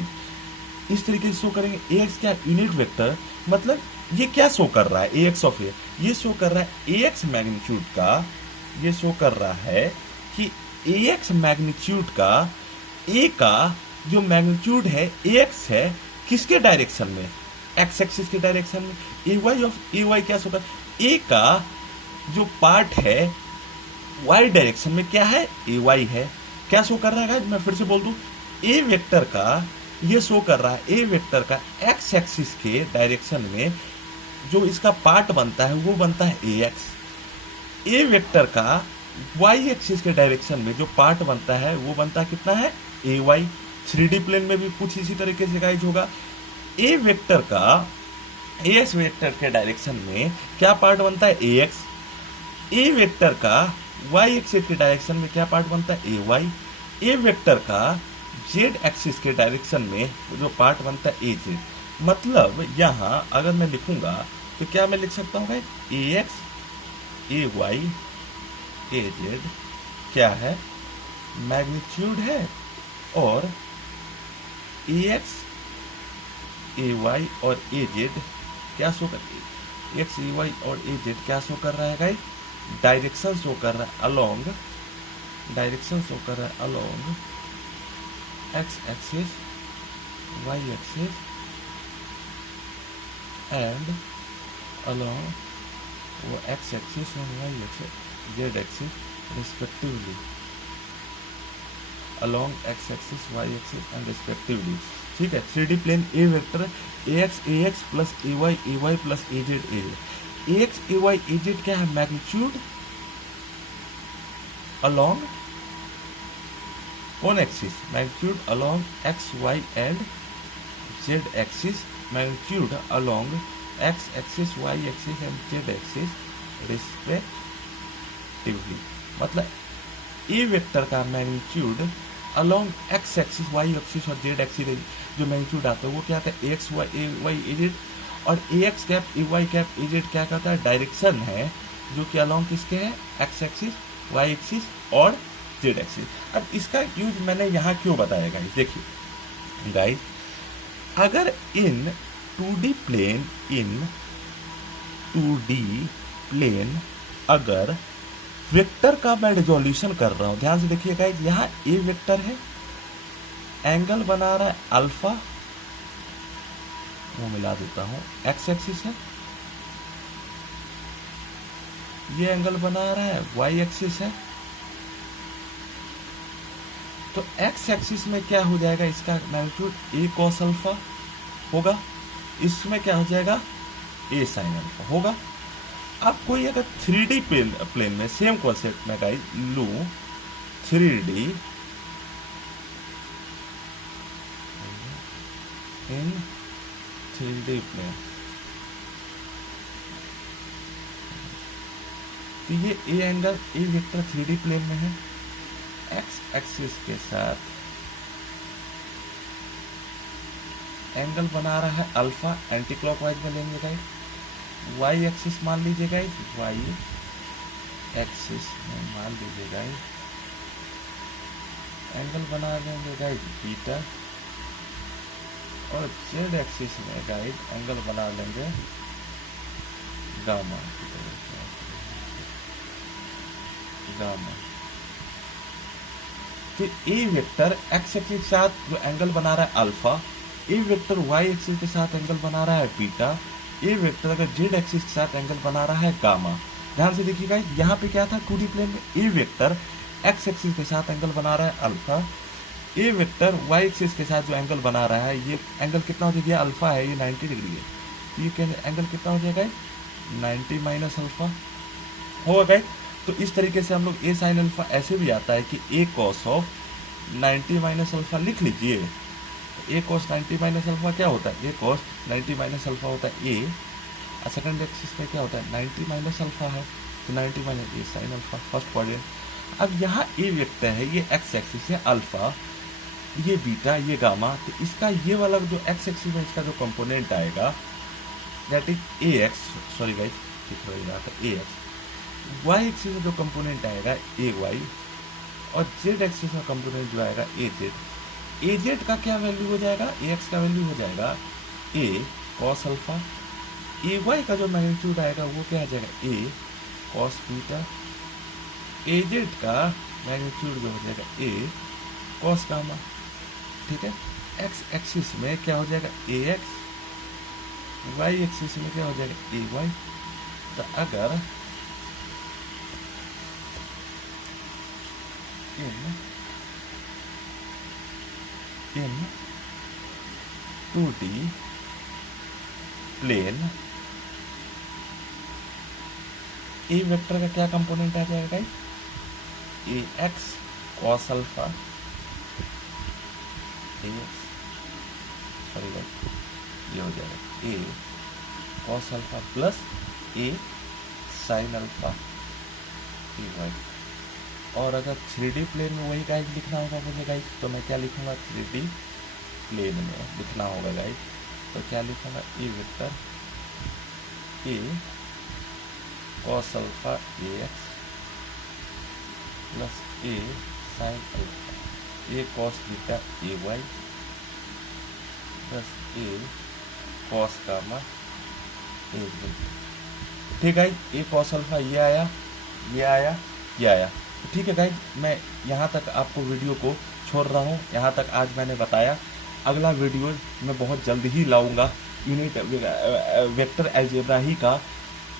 इस तरीके से शो करेंगे, a x cap unit vector, मतलब ये क्या शो कर रहा है, ए एक्स ऑफ ए, ये शो कर रहा है ए एक्स मैग्नीट्यूड का, ये शो कर रहा है कि ए एक्स मैग्नीट्यूड का, ए का जो मैग्नीट्यूड है ए एक्स है किसके डायरेक्शन में, एक्स एक्सिस के डायरेक्शन में। ए वाई ऑफ ए वाई क्या शो कर, ए का जो पार्ट है वाई डायरेक्शन में क्या है, ए वाई है। क्या शो कर रहा है गाइस, मैं फिर से बोल दूं, ए वेक्टर का ये शो कर रहा है, ए वेक्टर का एक्स एक्सिस के डायरेक्शन में जो इसका पार्ट बनता है वो बनता है ए एक्स। ए वेक्टर का वाई एक्सिस के डायरेक्शन में जो पार्ट बनता है वो बनता है कितना है, ए वाई। 3D प्लेन में भी कुछ इसी तरीके से गाइस होगा। ए वेक्टर का ए एक्स वेक्टर के डायरेक्शन में क्या पार्ट बनता है, ए एक्स। ए वेक्टर का वाई एक्सिस के डायरेक्शन में क्या पार्ट बनता है, ए वाई। ए वेक्टर का जेड एक्सिस के डायरेक्शन में जो पार्ट बनता है, ए जेड। मतलब यहाँ अगर मैं लिखूंगा तो क्या मैं लिख सकता हूँ भाई, ए x A y a z क्या है, मैग्नीट्यूड है, और ए एक्स ए वाई और ए जेड क्या शो कर, एक्स ए वाई और ए जेड क्या शो कर रहा है गाइस, डायरेक्शन शो कर रहा है अलोंग, डायरेक्शन शो कर रहा है along x axis y axis and along वो x axis and y axis z axis respectively, along x axis y axis and respectively। ठीक है, 3D plane a vector ax plus ay plus az ax az क्या है, मैग्नीट्यूड along कौन axis, magnitude along x y and z axis, magnitude along x axis y axis and z axis respectively. मतलब ए वेक्टर का magnitude along x axis y axis और जेड एक्सिस जो मैग्नीट्यूड आता है वो क्या आता है, एक्स वाई ए जेड, और a x cap a y cap a z क्या कहता है, डायरेक्शन है जो कि अलोंग किसके है, एक्स एक्सिस वाई एक्सिस और जेड एक्सिस। अब इसका यूज मैंने यहाँ क्यों बताया गाइस, देखिए गाइस, अगर इन 2D प्लेन अगर वेक्टर का मैं रिजोल्यूशन कर रहा हूं, ध्यान से देखिए गाइस, यहाँ ए वेक्टर है, एंगल बना रहा है अल्फा, वो मिला देता हूं, एक्स एक्सिस है, ये एंगल बना रहा है वाई एक्सिस है। तो एक्स एक्सिस में क्या हो जाएगा, इसका मैग्नीट्यूड ए कॉस अल्फा होगा, इसमें क्या हो जाएगा, ए साइन अल्फा होगा। अब कोई अगर 3D प्लेन में सेम कॉन्सेप्ट में गाइस लू 3D इन 3D प्लेन, तो ये a angle a vector 3D plane में है, एक्स एक्सिस के साथ एंगल बना रहा है अल्फा, एंटी क्लॉकवाइज में लेंगे गाइस, वाई एक्सिस मान लीजिए गाइस, वाई एक्सिस में मान लीजिए गाइस एंगल बना देंगे गाइस बीटा, और जेड एक्सिस में गाइस एंगल बना लेंगे गामा, गामा। तो ए वेक्टर एक्स एक्सिस के साथ जो एंगल बना रहा है अल्फा, ए वेक्टर वाई एक्सिस के साथ एंगल बना रहा है बीटा, ए वेक्टर अगर जेड एक्सिस के साथ एंगल बना रहा है गामा। ध्यान से देखिएगा, यहाँ पे क्या था, 2D प्लेन में ए वेक्टर एक्स एक्सिस के साथ एंगल बना रहा है अल्फा, ए वेक्टर वाई एक्सिस के साथ जो एंगल बना रहा है, ये एंगल कितना हो जाएगा, अल्फा है, ये 90 डिग्री है, तो ये एंगल कितना हो जाएगा, 90 माइनस अल्फा होगा गाइस। तो इस तरीके से हम लोग ए साइन अल्फा ऐसे भी आता है कि ए कॉस ऑफ 90 माइनस अल्फा लिख लीजिए, ए कॉस 90 माइनस अल्फा क्या होता है, ए कॉस 90 माइनस अल्फा होता है ए, और सेकंड एक्सिस में क्या होता है, 90 माइनस अल्फा है, तो 90 माइनस ए साइन अल्फा, फर्स्ट क्वाड्रेंट। अब यहाँ ए वेक्टर है, ये एक्स एक्सिस है अल्फा, ये बीटा, ये गामा, तो इसका ये वाला जो एक्स एक्सिस में इसका जो कंपोनेंट आएगा that is a x, sorry guys लिख रहा था ए एक्स, वाई एक्सिस में जो कंपोनेंट आएगा ए वाई, और जेड एक्सिस में कंपोनेंट जो आएगा ए जेड। ए जेड का क्या वैल्यू हो जाएगा, ए एक्स का वैल्यू हो जाएगा ए कॉस अल्फा, ए वाई का जो मैग्नीट्यूड आएगा वो क्या आ जाएगा, ए कॉस बीटा, ए जेड का मैग्नीट्यूड जो हो जाएगा ए कॉस गामा। ठीक है, एक्स एक्सिस में क्या हो जाएगा, ए एक्स, वाई एक्सिस में क्या हो जाएगा, ए वाई। तो अगर इन इन 2D प्लेन ए वेक्टर का क्या कंपोनेंट आ जाएगा guys? A x cos alpha A sorry guys, ये हो जाएगा ए cos alpha plus a sine alpha A Y. और अगर 3D प्लेन में वही गाइस लिखना होगा मुझे गाइस, तो मैं क्या लिखूंगा? 3D प्लेन में लिखना होगा गाइस, तो क्या लिखूंगा? A vector a cos alpha a x plus a sine alpha a cos beta a y plus a cos gamma a b. ठीक है, ए कॉस अल्फा ये आया, ये आया, ये आया। ठीक है गाइज, मैं यहाँ तक आपको वीडियो को छोड़ रहा हूँ, यहाँ तक आज मैंने बताया। अगला वीडियो मैं बहुत जल्द ही लाऊंगा, यूनिट वेक्टर अलजेब्रा ही का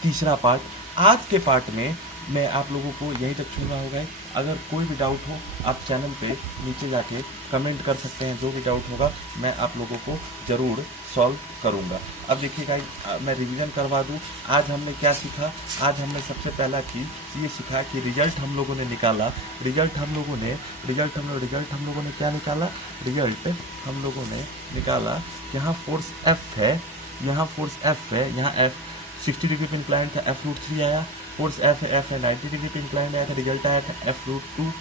तीसरा पार्ट। आज के पार्ट में मैं आप लोगों को यहीं तक छोड़ रहा होगा। अगर कोई भी डाउट हो आप चैनल पे नीचे जाके कमेंट कर सकते हैं, जो भी डाउट होगा मैं आप लोगों को ज़रूर सॉल्व करूंगा। अब देखिएगा, मैं रिवीजन करवा दूं। आज हमने क्या सीखा? आज हमने सबसे पहला चीज़ ये सीखा कि रिजल्ट हम लोगों ने निकाला। रिजल्ट हम लोगों ने क्या निकाला? रिजल्ट हम लोगों ने निकाला, यहाँ फोर्स एफ है, यहाँ फोर्स एफ है, यहाँ एफ 60 डिग्री पे इंक्लाइंड था, एफ रूट 3 आया। फोर्स एफ है 90 डिग्री पे इंक्लाइंड आया था, रिजल्ट आया था एफ रूट 2।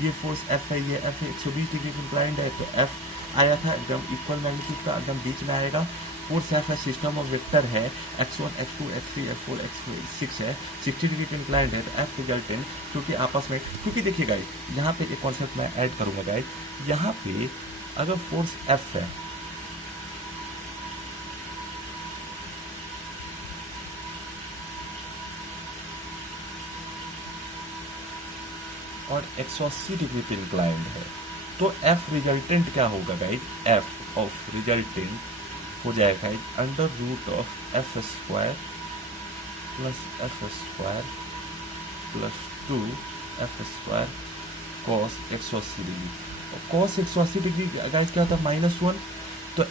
ये फोर्स एफ है, ये एफ है 120 डिग्री पे इंक्लाइंड है, तो एफ आया था एकदम इक्वल मैग्नीट्यूड का, एकदम बीच में आएगा। फोर्स एफ है, सिस्टम ऑफ वेक्टर है, x1 x2 x3 x4 x6 है, 60 डिग्री पे इंक्लाइंड है, तो एफ रिजल्टेंट क्योंकि आपस में, क्योंकि देखिए गाइस यहाँ पे एक कॉन्सेप्ट मैं ऐड करूंगा गाइस, यहाँ पे अगर फोर्स एफ है और 180 डिग्री पे इंक्लाइंड है, तो एफ रिजल्टेंट क्या होगा गाइज? एफ ऑफ रिजल्टेंट हो जाएगा under root of F square plus F square plus 2 F square cos 180 degree. और कॉस 180 डिग्री गाइज क्या होता है? -1। तो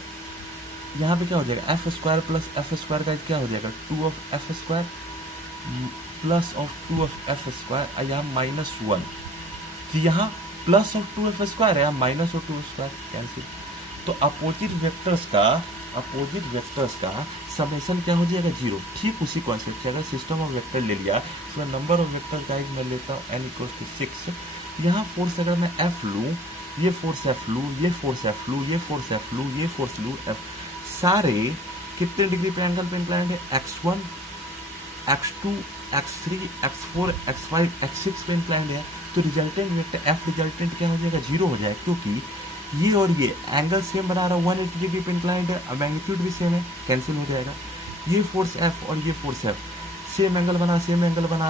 यहाँ पे क्या हो जाएगा? F square plus F square guys क्या हो जाएगा? 2 of F square plus of 2 of F square, यहाँ -1, कि यहाँ प्लस ऑफ 2 एफ स्क्वायर है, यहाँ माइनस ऑफ 2 स्क्वायर कैंसिल। तो अपोजिट वेक्टर्स का समेशन क्या हो जाएगा? 0। ठीक उसी कॉन्सेप्ट से अगर सिस्टम ऑफ वेक्टर ले लिया, इसमें नंबर ऑफ वेक्टर गाइस मैं लेता हूँ n = 6। यहाँ फोर्स अगर मैं F लूँ, ये फोर्स F लूँ, ये फोर्स F लूँ, ये फोर्स F लूँ, ये फोर्स लूँ F, सारे कितने डिग्री पे एंगल पे इंक्लाइंड है? x1 x2 x3 x4 x5 x6 पे इंक्लाइंड है। तो रिजल्टेंट वेक्टर एफ रिजल्टेंट क्या हो जाएगा? 0 हो जाएगा, क्योंकि ये और ये एंगल सेम बना रहा है, 180 डिग्री पे इंक्लाइंड है, मैग्नीट्यूड भी सेम है, कैंसिल हो जाएगा। ये फोर्स एफ और ये फोर्स एफ सेम एंगल बना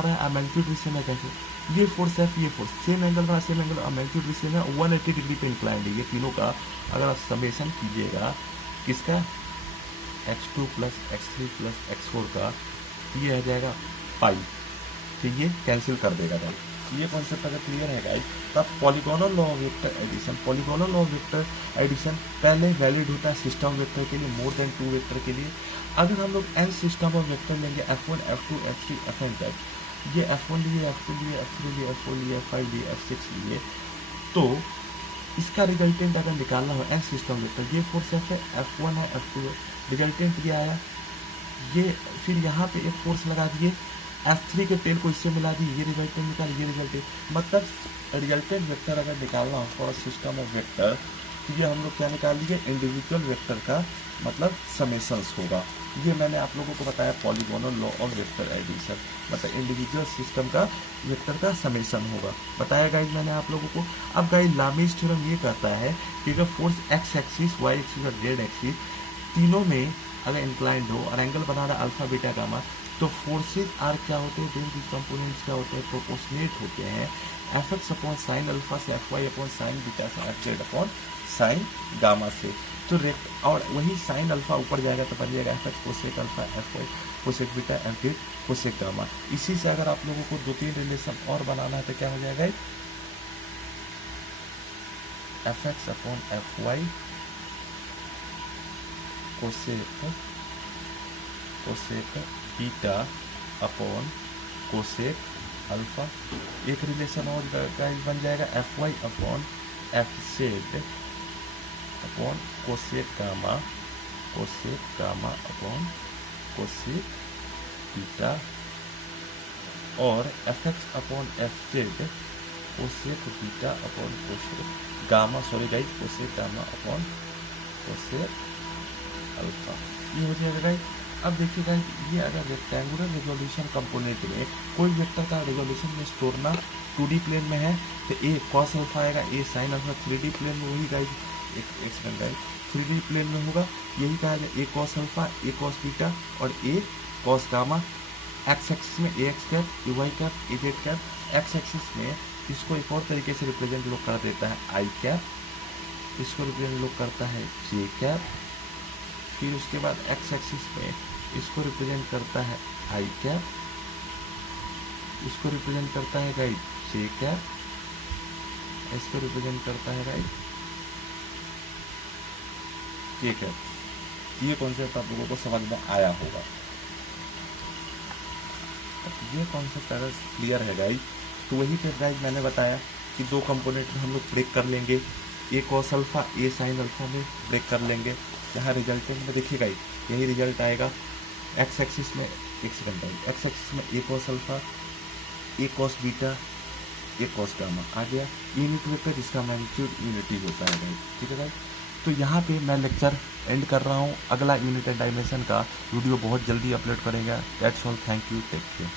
रहा है, मैग्नीट्यूड भी सेम है, कैंसिल। ये फोर्स एफ, ये फोर्स सेम एंगल बना, सेम एंगल, मैग्नीट्यूड भी सेम है, 180 डिग्री पे इंक्लाइंड है। ये तीनों का अगर आप समेशन कीजिएगा किसका? x2 plus x3 plus x4 का, ये आ जाएगा पाई। ठीक, ये कैंसिल कर देगा गाइस। ये कॉन्सेप्ट अगर क्लियर है गाइस, तब polygonal law of vector addition पहले वैलिड होता है सिस्टम वेक्टर के लिए, मोर देन 2 वेक्टर के लिए। अगर हम लोग n सिस्टम ऑफ वेक्टर लेंगे, f1 f2 f3 fn तक, ये f1 लिए, f2 लिए, f3 लिए, f4 लिए, f5 लिए, f6 लिए, तो इसका रिजल्टेंट अगर निकालना हो n सिस्टम वेक्टर, ये फोर्स f है, f1 है, f2 है, रिजल्टेंट ये आया, ये फिर यहाँ पे एक फोर्स लगा दिए, F3 के टेल को इससे मिला दी, ये रिजल्टेंट निकाल, ये रिजल्टेंट, मतलब रिजल्टेंट वेक्टर अगर निकालना हो फॉर सिस्टम ऑफ वेक्टर, तो ये हम लोग क्या निकाल दिए? इंडिविजुअल वेक्टर का मतलब समेशंस होगा। ये मैंने आप लोगों को बताया polygonal law of vector addition, मतलब इंडिविजुअल सिस्टम का वेक्टर का समेशन होगा, बताया गाइज मैंने आप लोगों को। अब गाइज लामीज थ्योरम ये कहता है कि अगर force x axis, y axis और जेड एक्सिस तीनों में अगर इंक्लाइंड हो और एंगल बना रहा अल्फा बीटा गामा, तो फोर्सेज आर क्या होते हैं? दोनों कंपोनेंट्स क्या होते हैं? प्रोपोर्शनेट होते हैं। F x upon sine alpha से f y upon sine beta से f z upon sine gamma से। तो और वही साइन अल्फा ऊपर जाएगा तो बन जाएगा F x cosec alpha, F y cosec beta, F z cosec gamma. इसी से अगर आप लोगों को 2-3 रिलेशन और बनाना है तो क्या हो जाएगा? F x upon f y cosec beta upon cosec alpha. एक रिलेशन और गाइस बन जाएगा f y upon f z upon cosec gamma upon cosec beta, और f x upon f z cosec beta upon cosec gamma, sorry guys, cosec gamma upon cosec alpha. ये हो जाएगा गाइस। अब देखिए गाइस, ये अगर रेक्टेंगुलर रेजोल्यूशन कंपोनेंट में कोई वेक्टर का रेजोल्यूशन में स्टोर ना 2D प्लेन में है तो ए कॉस अल्फा आएगा, ए साइन अल्फा। 3D प्लेन में वही गाइस, एक सेकंड गाइस, 3D प्लेन में होगा यही कहा जाए ए cos alpha, a cos beta और ए कॉस गामा। एक्स एक्सिस में ए x cap, a y cap, a z cap. X axis में इसको एक और तरीके से रिप्रेजेंट लोग कर देता है आई कैप, इसको रिप्रेजेंट लोग करता है जे कैप। फिर उसके बाद एक्स एक्सिस में इसको रिप्रेजेंट करता है आई कैप, इसको रिप्रेजेंट करता है गाइस जे कैप, इसको रिप्रेजेंट करता है गाइस के कैप। ये कॉन्सेप्ट आप लोगों को समझ में आया होगा। ये कॉन्सेप्ट अगर क्लियर है गाइस, तो वही पे गाइस मैंने बताया कि दो कंपोनेंट हम लोग ब्रेक कर लेंगे, ए कॉस अल्फा, ए साइन अल्फा में ब्रेक कर लेंगे। यहाँ रिजल्टेंट में देखिए गाइस, यही रिजल्ट आएगा। एक्स एक्सिस में, एक सेकंड गाइस, एक्स एक्सिस में ए cos alpha, a cos beta, A cos gamma आ गया। यूनिट वेक्टर जिसका मैग्नीट्यूड यूनिटी होता है गाइस, ठीक है गाइस। तो यहाँ पे मैं लेक्चर एंड कर रहा हूँ। अगला यूनिट एंड डायमेंशन का वीडियो बहुत जल्दी अपलोड करेंगे। That's all, thank you, take care.